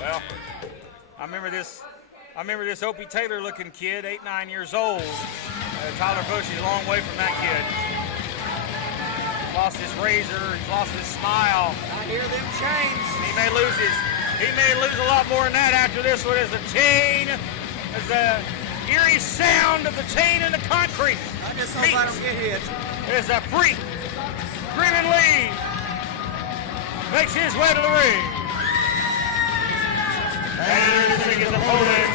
Well, I remember this Opie Taylor looking kid, 8, 9 years old. Tyler Foshi's a long way from that kid. He's lost his razor, he's lost his smile. I hear them chains. He may lose a lot more than that after this one, as the chain, as the eerie sound of the chain in the concrete. I just hope I don't get hit. As a Freak Draven Lee makes his way to the ring. And introducing his opponent,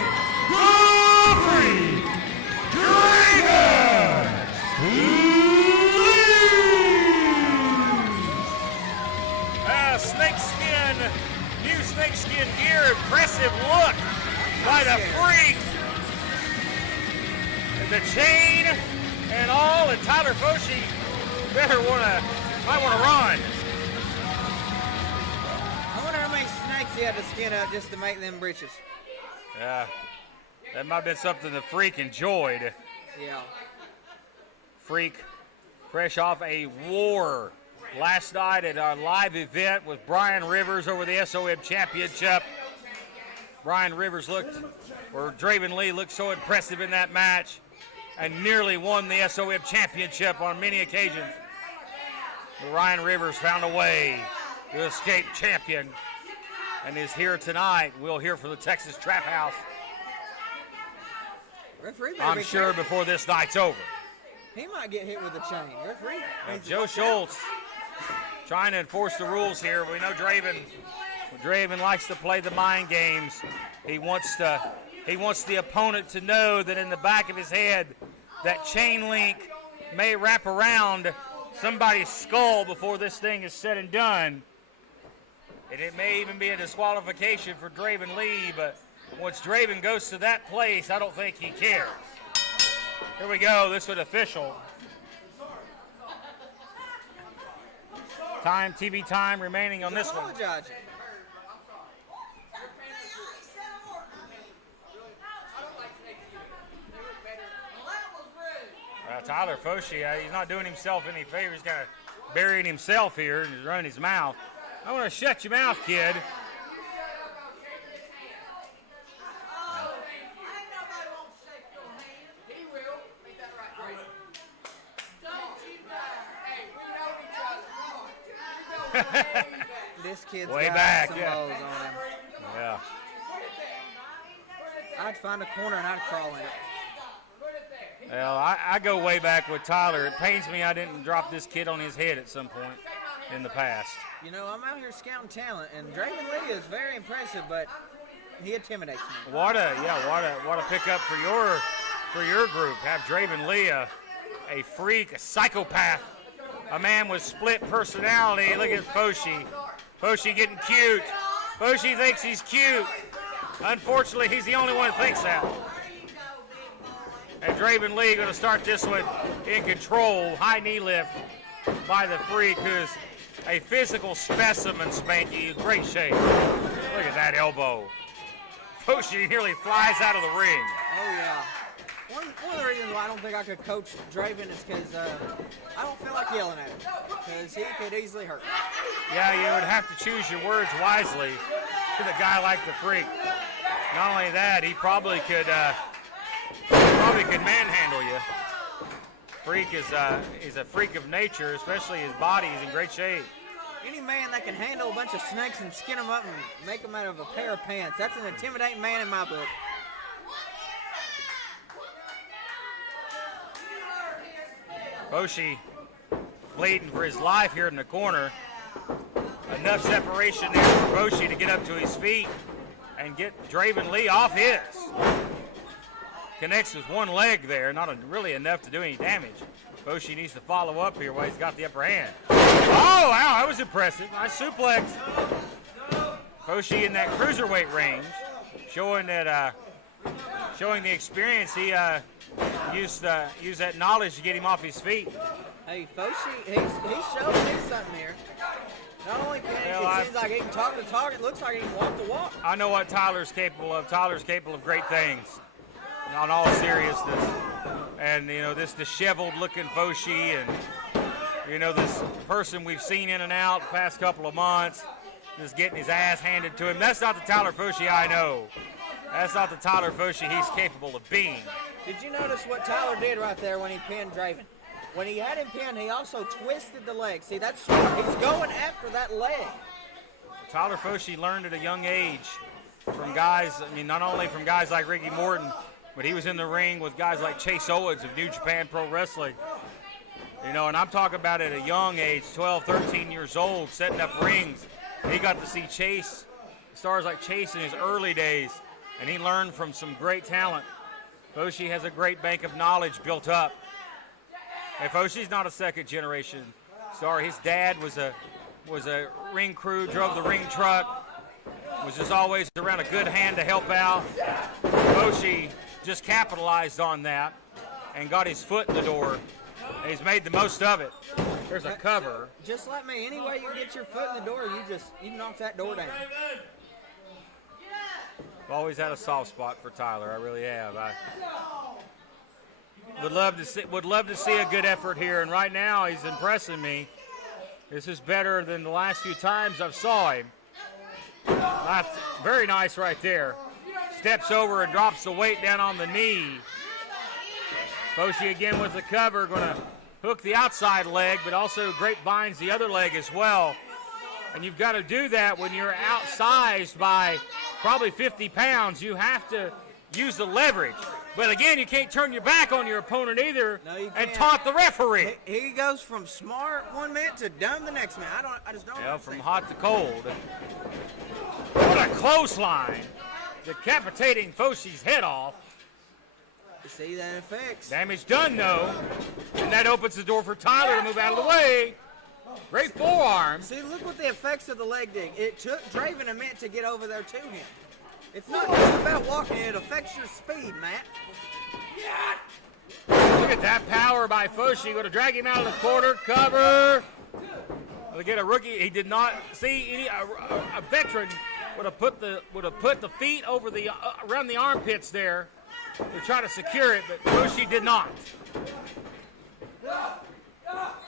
the Freak Draven Lee. New snakeskin gear, impressive look by the Freak. The chain and all, and Tyler Foshi might want to run. I wonder how many snakes he had to skin up just to make them breeches. Yeah, that might have been something the Freak enjoyed. Yeah. Freak, fresh off a war last night at our live event with Brian Rivers over the SOM Championship. Draven Lee looked so impressive in that match and nearly won the SOM Championship on many occasions. But Ryan Rivers found a way to escape champion and is here tonight. We'll hear from the Texas Trap House, Referee better I'm be sure, careful. before this night's over. He might get hit with a chain. Referee. needs to Joe watch out. Schultz trying to enforce the rules here. We know Draven likes to play the mind games. He wants the opponent to know that in the back of his head, that chain link may wrap around somebody's skull before this thing is said and done. And it may even be a disqualification for Draven Lee, but once Draven goes to that place, I don't think he cares. Here we go, this is official. TV time remaining on this one. Apologizing. Tyler Foshi, he's not doing himself any favors. He's kind of burying himself here and he's running his mouth. I want to shut your mouth, kid. This kid's Way got back, some yeah. balls on him. Yeah. I'd find a corner and I'd crawl in it. Well, I go way back with Tyler. It pains me I didn't drop this kid on his head at some point in the past. You know, I'm out here scouting talent, and Draven Lee is very impressive, but he intimidates me. What a pickup for your group. Have Draven Lee, a freak, a psychopath, a man with split personality. Look at Foshi. Foshi getting cute. Foshi thinks he's cute. Unfortunately, he's the only one that thinks that. And Draven Lee going to start this one in control. High knee lift by the Freak, who is a physical specimen, Spanky. Great shape. Look at that elbow. Foshi nearly flies out of the ring. Oh, yeah. One of the reasons why I don't think I could coach Draven is because I don't feel like yelling at him, because he could easily hurt me. Yeah, you would have to choose your words wisely with a guy like the Freak. Not only that, he probably could manhandle you. Freak is a freak of nature, especially his body is in great shape. Any man that can handle a bunch of snakes and skin them up and make them out of a pair of pants, that's an intimidating man in my book. Foshi bleeding for his life here in the corner. Enough separation there for Foshi to get up to his feet and get Draven Lee off his. Connects with one leg there, not really enough to do any damage. Foshi needs to follow up here while he's got the upper hand. Oh, wow, that was impressive. Nice suplex. Foshi in that cruiserweight range, showing that, showing the experience. He used that knowledge to get him off his feet. Hey, Foshi, he's showing me something here. Not only can it seems like he can talk the talk, it looks like he can walk the walk. I know what Tyler's capable of. Tyler's capable of great things, on all seriousness. And, you know, this disheveled-looking Foshi and, you know, this person we've seen in and out the past couple of months just getting his ass handed to him. That's not the Tyler Foshi I know. That's not the Tyler Foshi he's capable of being. Did you notice what Tyler did right there when he pinned Draven? When he had him pinned, he also twisted the leg. See, that's smart. He's going after that leg. Tyler Foshi learned at a young age from guys, I mean, not only from guys like Ricky Morton, but he was in the ring with guys like Chase Owens of New Japan Pro Wrestling. You know, and I'm talking about at a young age, 12, 13 years old, setting up rings. He got to see Chase, stars like Chase in his early days, and he learned from some great talent. Foshi has a great bank of knowledge built up. And Foshi's not a second-generation star. His dad was a ring crew, drove the ring truck, was just always around a good hand to help out. Foshi just capitalized on that and got his foot in the door. And he's made the most of it. There's a cover. Just like me, any way you get your foot in the door, you knock that door down. I've always had a soft spot for Tyler. I really have. I would love to see a good effort here, and right now he's impressing me. This is better than the last few times I've saw him. That's very nice right there. Steps over and drops the weight down on the knee. Foshi again with the cover, going to hook the outside leg, but also grapevines the other leg as well. And you've got to do that when you're outsized by probably 50 pounds. You have to use the leverage. But again, you can't turn your back on your opponent either and taunt the referee. He goes from smart one minute to dumb the next minute. I just don't understand. From hot to cold. What a clothesline. Decapitating Foshi's head off. You see that effects. Damage done, though. And that opens the door for Tyler to move out of the way. Great forearm. See, look what the effects of the leg dig. It took Draven a minute to get over there to him. It's not just about walking, it affects your speed, Matt. Look at that power by Foshi. Going to drag him out of the corner. Cover. We'll get a rookie. He did not see a veteran would have put the feet over the around the armpits there to try to secure it, but Foshi did not.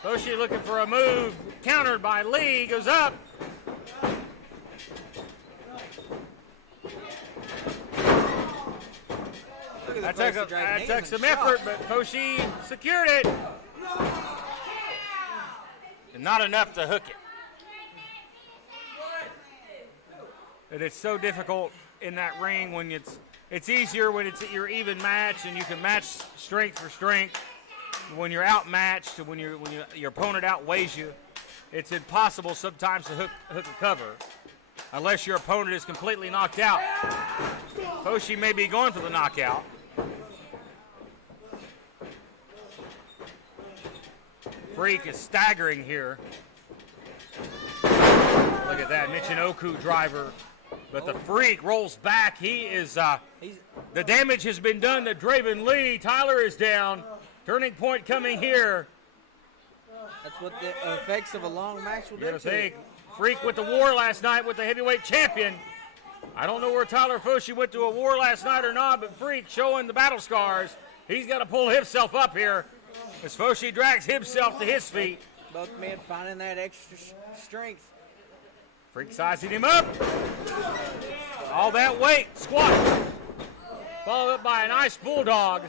Foshi looking for a move, countered by Lee, goes up. That took some effort, but Foshi secured it. And not enough to hook it. And it's so difficult in that ring when it's easier when it's your even match and you can match strength for strength. When you're outmatched, when your opponent outweighs you, it's impossible sometimes to hook a cover unless your opponent is completely knocked out. Foshi may be going for the knockout. Freak is staggering here. Look at that, Michinoku driver. But the Freak rolls back. He is, the damage has been done to Draven Lee. Tyler is down. Turning point coming here. That's what the effects of a long match will do. Gonna to say, you. Freak with the war last night with the heavyweight champion. I don't know where Tyler Foshi went to a war last night or not, but Freak showing the battle scars. He's got to pull himself up here as Foshi drags himself to his feet. Both men finding that extra strength. Freak sizing him up. All that weight, squat. Followed up by a nice bulldog.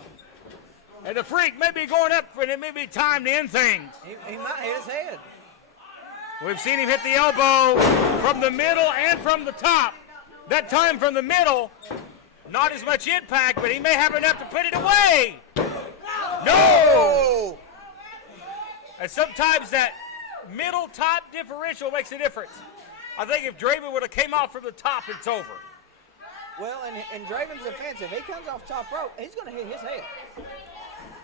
And the Freak may be going up, and it may be time to end things. He might hit his head. We've seen him hit the elbow from the middle and from the top. That time from the middle, not as much impact, but he may have enough to put it away. No! And sometimes that middle top differential makes a difference. I think if Draven would have came off from the top, it's over. Well, in Draven's defense, if he comes off top rope, he's going to hit his head.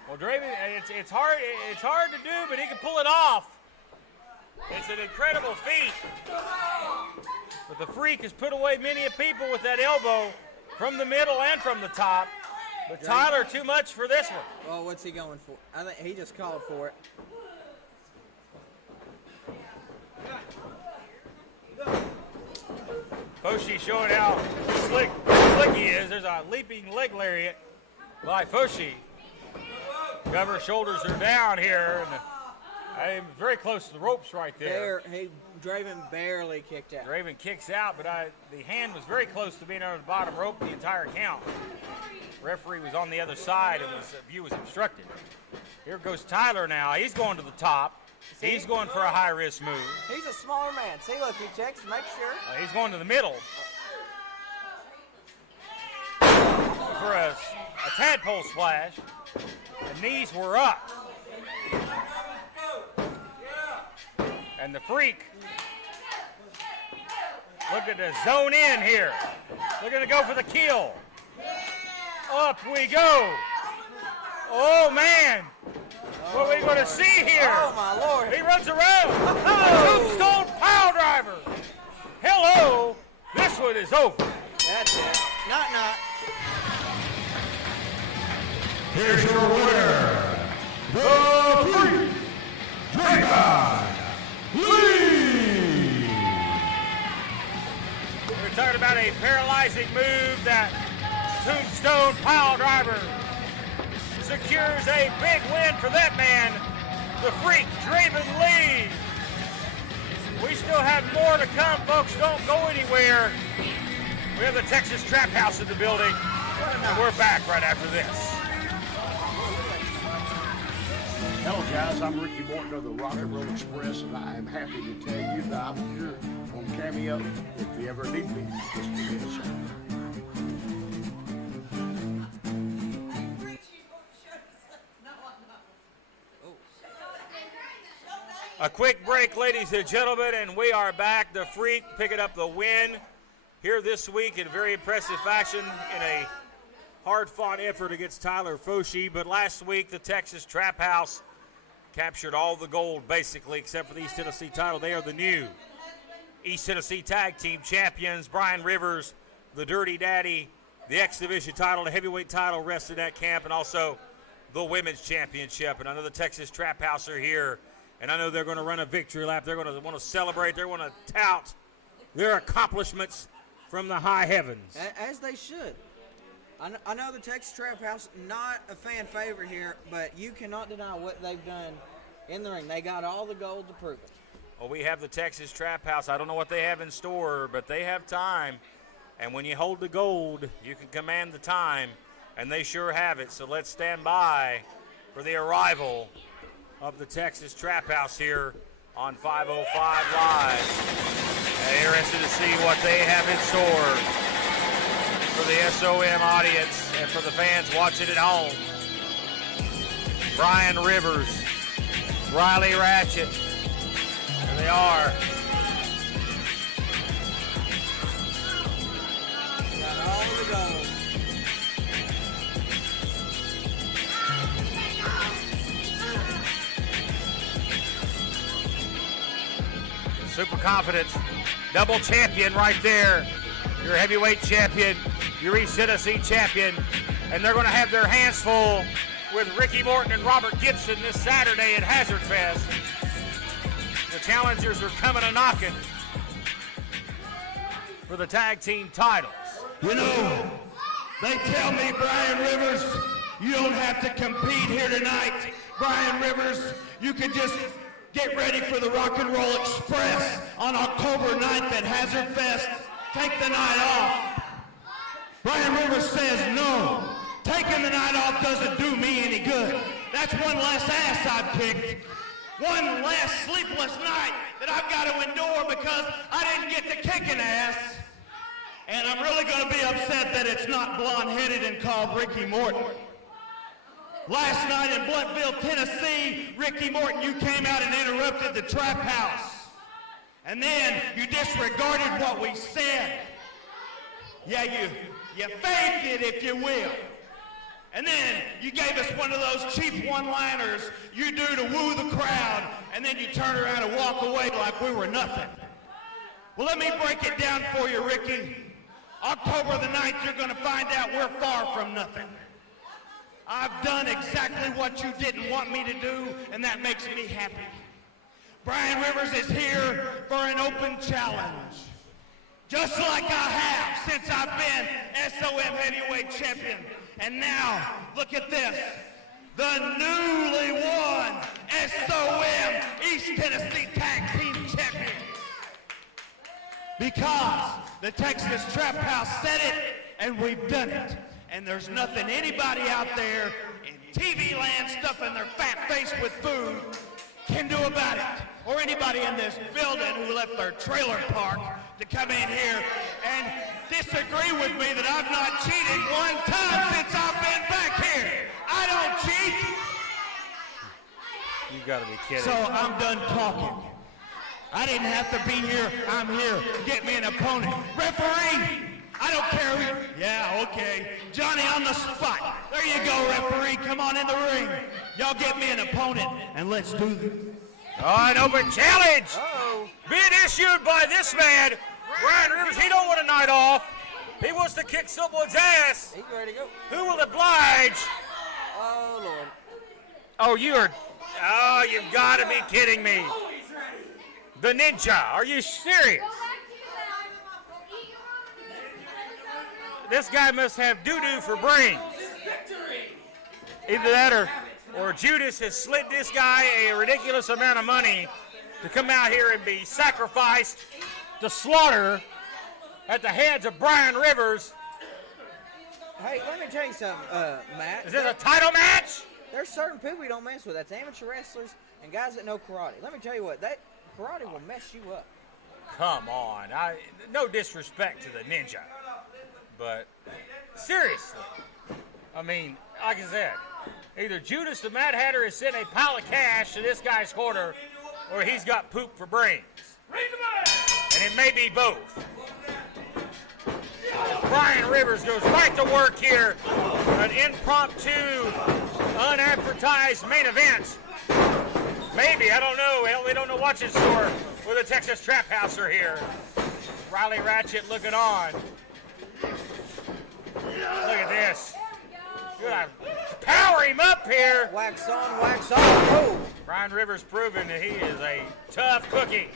Well, Draven, it's hard to do, but he can pull it off. It's an incredible feat. But the Freak has put away many people with that elbow from the middle and from the top. But Tyler, too much for this one. Well, what's he going for? I think he just called for it. Foshi showing how slick he is. There's a leaping leg lariat by Foshi. Cover shoulders are down here, and I'm very close to the ropes right there. Draven barely kicked out. Draven kicks out, but the hand was very close to being over the bottom rope the entire count. Referee was on the other side, and the view was obstructed. Here goes Tyler now. He's going to the top. He's going for a high-risk move. He's a smaller man. See, look, he checks to make sure. He's going to the middle. For a tadpole splash. The knees were up. And the Freak looking to zone in here. Looking to go for the kill. Up we go. Oh, man. What are we going to see here? Oh, my Lord. He runs around. Tombstone pile driver. Hello. This one is over. That's it. Not. Here's your winner, the Freak, Draven Lee. We're talking about a paralyzing move that Tombstone pile driver secures a big win for that man, the Freak, Draven Lee. We still have more to come, folks. Don't go anywhere. We have the Texas Trap House in the building, and we're back right after this. Hello guys, I'm Ricky Morton of the Rock and Roll Express, and I am happy to tell you that I'm here on Cameo if you ever need me. Just give me a shout. A quick break, ladies and gentlemen, and we are back. The Freak picking up the win here this week in very impressive fashion in a hard-fought effort against Tyler Foshi. But last week, the Texas Trap House captured all the gold, basically, except for the East Tennessee title. They are the new East Tennessee Tag Team Champions. Brian Rivers, the Dirty Daddy, the X Division title, the heavyweight title rested at camp, and also the Women's Championship. And I know the Texas Trap House are here, and I know they're going to run a victory lap. They're going to want to celebrate. They're going to tout their accomplishments from the high heavens. As they should. I know the Texas Trap House, not a fan favorite here, but you cannot deny what they've done in the ring. They got all the gold to prove it. Well, we have the Texas Trap House. I don't know what they have in store, but they have time. And when you hold the gold, you can command the time, and they sure have it. So let's stand by for the arrival of the Texas Trap House here on 505 Live. Interested to see what they have in store for the SOM audience and for the fans watching at home. Brian Rivers, Riley Ratchet, there they are. Got all the gold. Super confidence, double champion right there. Your heavyweight champion, your East Tennessee champion, and they're going to have their hands full with Ricky Morton and Robert Gibson this Saturday at Hazard Fest. challengers are coming a knocking for the tag team titles. You know, they tell me, Brian Rivers, you don't have to compete here tonight. Brian Rivers, you can just get ready for the Rock and Roll Express on October 9th at Hazard Fest. Take the night off. Brian Rivers says no. Taking the night off doesn't do me any good. That's one less ass I've kicked. One less sleepless night that I've got to endure because I didn't get to kick an ass. And I'm really going to be upset that it's not blonde-headed and called Ricky Morton. Last night in Blountville, Tennessee, Ricky Morton, you came out and interrupted the trap house. And then you disregarded what we said. Yeah, you faked it, if you will. And then you gave us one of those cheap one-liners you do to woo the crowd, and then you turn around and walk away like we were nothing. Well, let me break it down for you, Ricky. October the 9th, you're going to find out we're far from nothing. I've done exactly what you didn't want me to do, and that makes me happy. Brian Rivers is here for an open challenge. Just like I have since I've been SOM heavyweight champion. And now, look at this. The newly won SOM East Tennessee Tag Team Champion. Because the Texas Trap House said it, and we've done it. And there's nothing anybody out there in TV land stuffing their fat face with food can do about it. Or anybody in this building who left their trailer park to come in here and disagree with me that I've not cheated one time since I've been back here. I don't cheat. You gotta be kidding. So I'm done talking. I didn't have to be here. I'm here. Get me an opponent. Referee! I don't care who. Yeah, okay. Johnny on the spot. There you go, referee. Come on in the ring. Y'all get me an opponent, and let's do this. An open challenge being issued by this man, Brian Rivers. He don't want a night off. He wants to kick someone's ass. He's ready to go. Who will oblige? Oh, Lord. Oh, you've got to be kidding me. The Ninja. Are you serious? This guy must have doo-doo for brains. Either that or Judas has slid this guy a ridiculous amount of money to come out here and be sacrificed to slaughter at the hands of Brian Rivers. Hey, let me tell you something, Matt. Is this a title match? There's certain people you don't mess with. That's amateur wrestlers and guys that know karate. Let me tell you what, that karate will mess you up. Come on. No disrespect to the Ninja. But seriously, I mean, like I said, either Judas the Mad Hatter is sending a pile of cash to this guy's corner, or he's got poop for brains. And it may be both. Brian Rivers goes right to work here. An impromptu, unadvertised main event. Maybe, I don't know. Hell, we don't know what's in store where the Texas Trap House are here. Riley Ratchet looking on. Look at this. Good. Power him up here. Wax on, wax off. Oh. Brian Rivers proving that he is a tough cookie.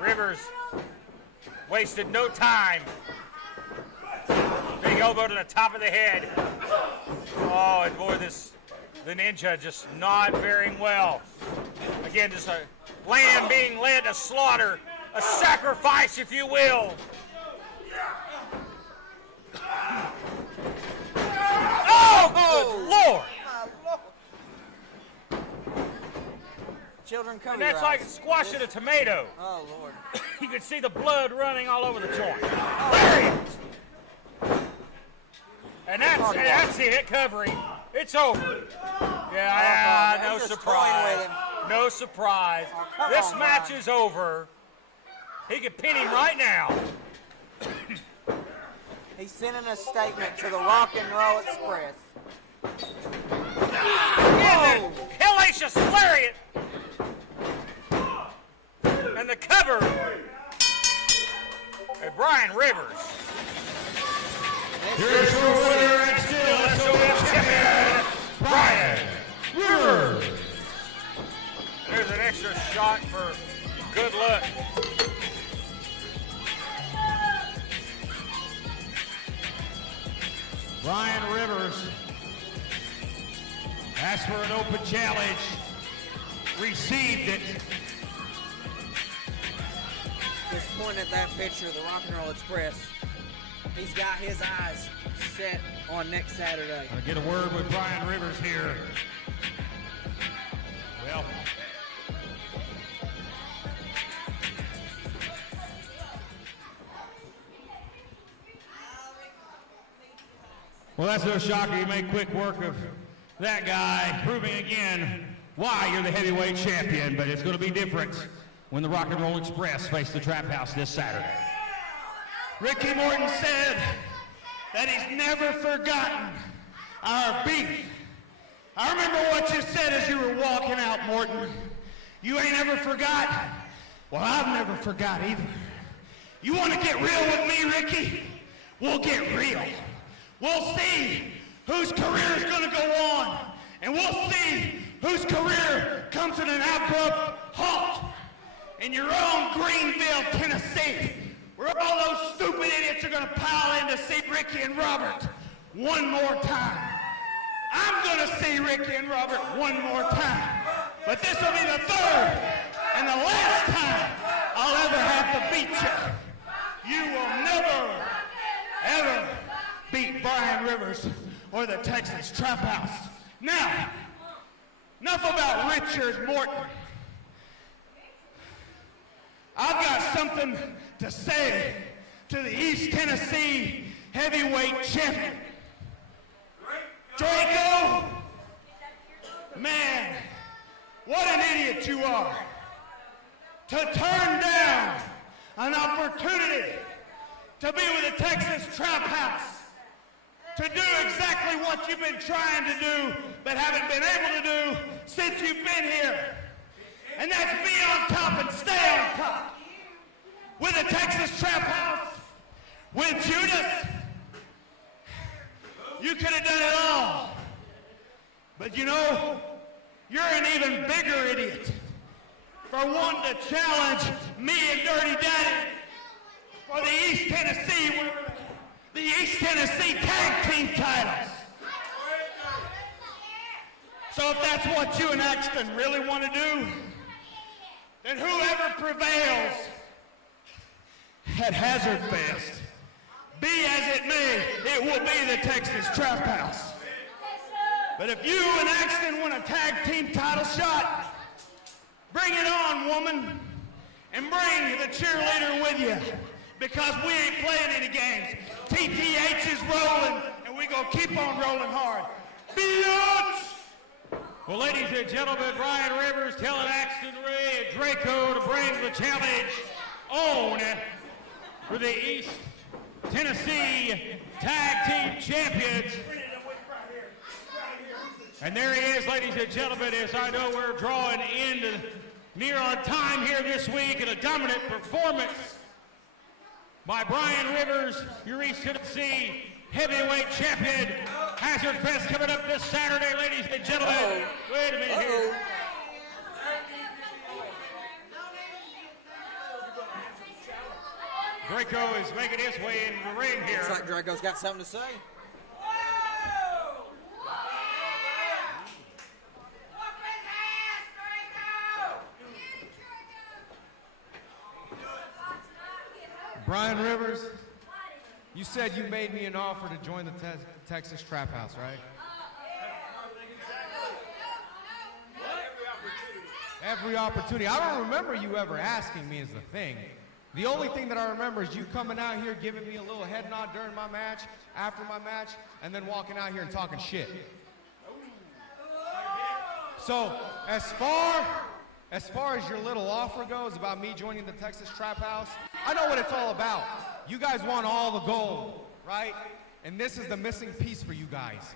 Rivers wasted no time. Big elbow to the top of the head. Oh, and boy, the Ninja just not faring well. Again, just a lamb being led to slaughter. A sacrifice, if you will. Oh, good Lord! Children, come And that's like squashing a tomato. Oh, Lord. You can see the blood running all over the joint. There he is. And that's it, covering. It's over. Yeah, no surprise. No surprise. This match is over. He could pin him right now. He's sending a statement to the Rock and Roll Express. And the hellacious lariat. And the cover. And Brian Rivers. Here's your winner and still SOM champion, Brian Rivers. There's an extra shot for good luck. Brian Rivers asked for an open challenge, received it. Just point at that picture of the Rock and Roll Express. He's got his eyes set on next Saturday. I'll get a word with Brian Rivers here. Well, that's no shocker. You make quick work of that guy, proving again why you're the heavyweight champion. But it's going to be different when the Rock and Roll Express face the Trap House this Saturday. Ricky Morton said that he's never forgotten our beef. I remember what you said as you were walking out, Morton. You ain't ever forgot. Well, I've never forgot either. You want to get real with me, Ricky? We'll get real. We'll see whose career is going to go on, and we'll see whose career comes to an abrupt halt in your own Greenville, Tennessee, where all those stupid idiots are going to pile in to see Ricky and Robert one more time. I'm going to see Ricky and Robert one more time, but this will be the third and the last time I'll ever have to beat you. You will never, ever beat Brian Rivers or the Texas Trap House. Now, enough about Richard Morton. I've got something to say to the East Tennessee heavyweight champion. Draco, man, what an idiot you are. To turn down an opportunity to be with the Texas Trap House, to do exactly what you've been trying to do but haven't been able to do since you've been here. And that's be on top and stay on top. With the Texas Trap House, with Judas, you could have done it all. But you know, you're an even bigger idiot for wanting to challenge me and Dirty Daddy for the East Tennessee Tag Team titles. So if that's what you and Axton really want to do, then whoever prevails at Hazard Fest, be as it may, it will be the Texas Trap House. But if you and Axton want a tag team title shot, bring it on, woman, and bring the cheerleader with you, because we ain't playing any games. TTH is rolling, and we gonna keep on rolling hard. Bitch! Well, ladies and gentlemen, Brian Rivers telling Axton Ray and Draco to bring the challenge on for the East Tennessee Tag Team Champions. And there he is, ladies and gentlemen, as I know we're drawing into near on time here this week in a dominant performance by Brian Rivers, your East Tennessee heavyweight champion. Hazard Fest coming up this Saturday, ladies and gentlemen. Wait a minute here. Draco is making his way into the ring here. Looks like Draco's got something to say. Brian Rivers, you said you made me an offer to join the Texas Trap House, right? Every opportunity. I don't remember you ever asking me is the thing. The only thing that I remember is you coming out here giving me a little head nod during my match, after my match, and then walking out here and talking shit. So, as far as your little offer goes about me joining the Texas Trap House, I know what it's all about. You guys want all the gold, right? And this is the missing piece for you guys.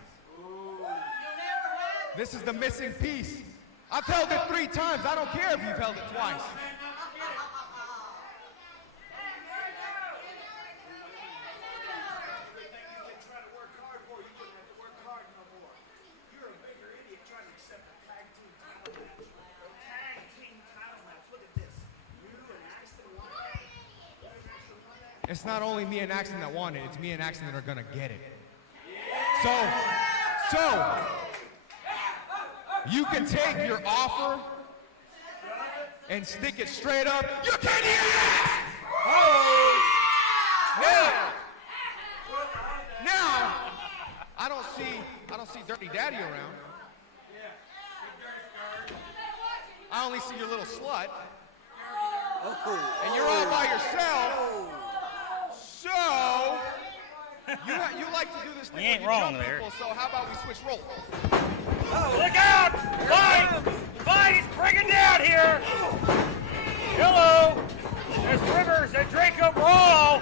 This is the missing piece. I've held it 3 times. I don't care if you've held it twice. it's not only me and Axton that want it, it's me and Axton that are gonna get it. So, you can take your offer and stick it straight up. You can hear that! Now, I don't see Dirty Daddy around. I only see your little slut. And you're all by yourself. So, you like to do this thing We ain't when you wrong jump there. people, so how about we switch roles? Look out! Fight! Fight! He's bringing down here! Hello! There's Rivers and Draco brawl!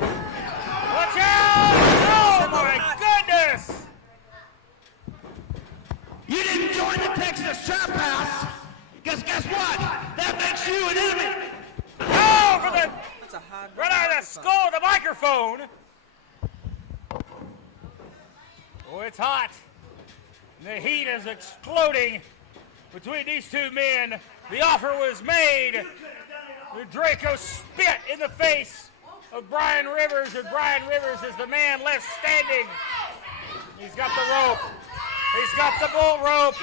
Watch out! Oh my goodness! You didn't join the Texas Trap House, because guess what? That makes you an enemy. Oh, for the That's a high right out of the skull of the microphone! Oh, it's hot. The heat is exploding between these two men. The offer was made. The Draco spit in the face of Brian Rivers, and Brian Rivers is the man left standing. He's got the rope. He's got the bull rope.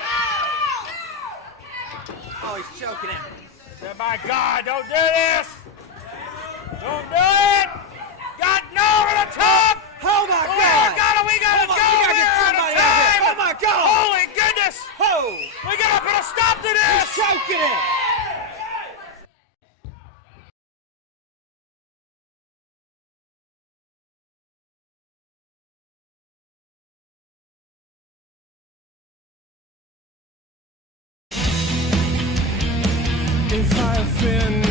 Oh, he's choking him. Oh, my God, don't do this. Don't do it. Got no over the top. Oh my God! We gotta go. We gotta We're get out of somebody out there. time. Oh my God! Holy goodness. Oh! We gotta put a stop to this. He's choking him! If I offend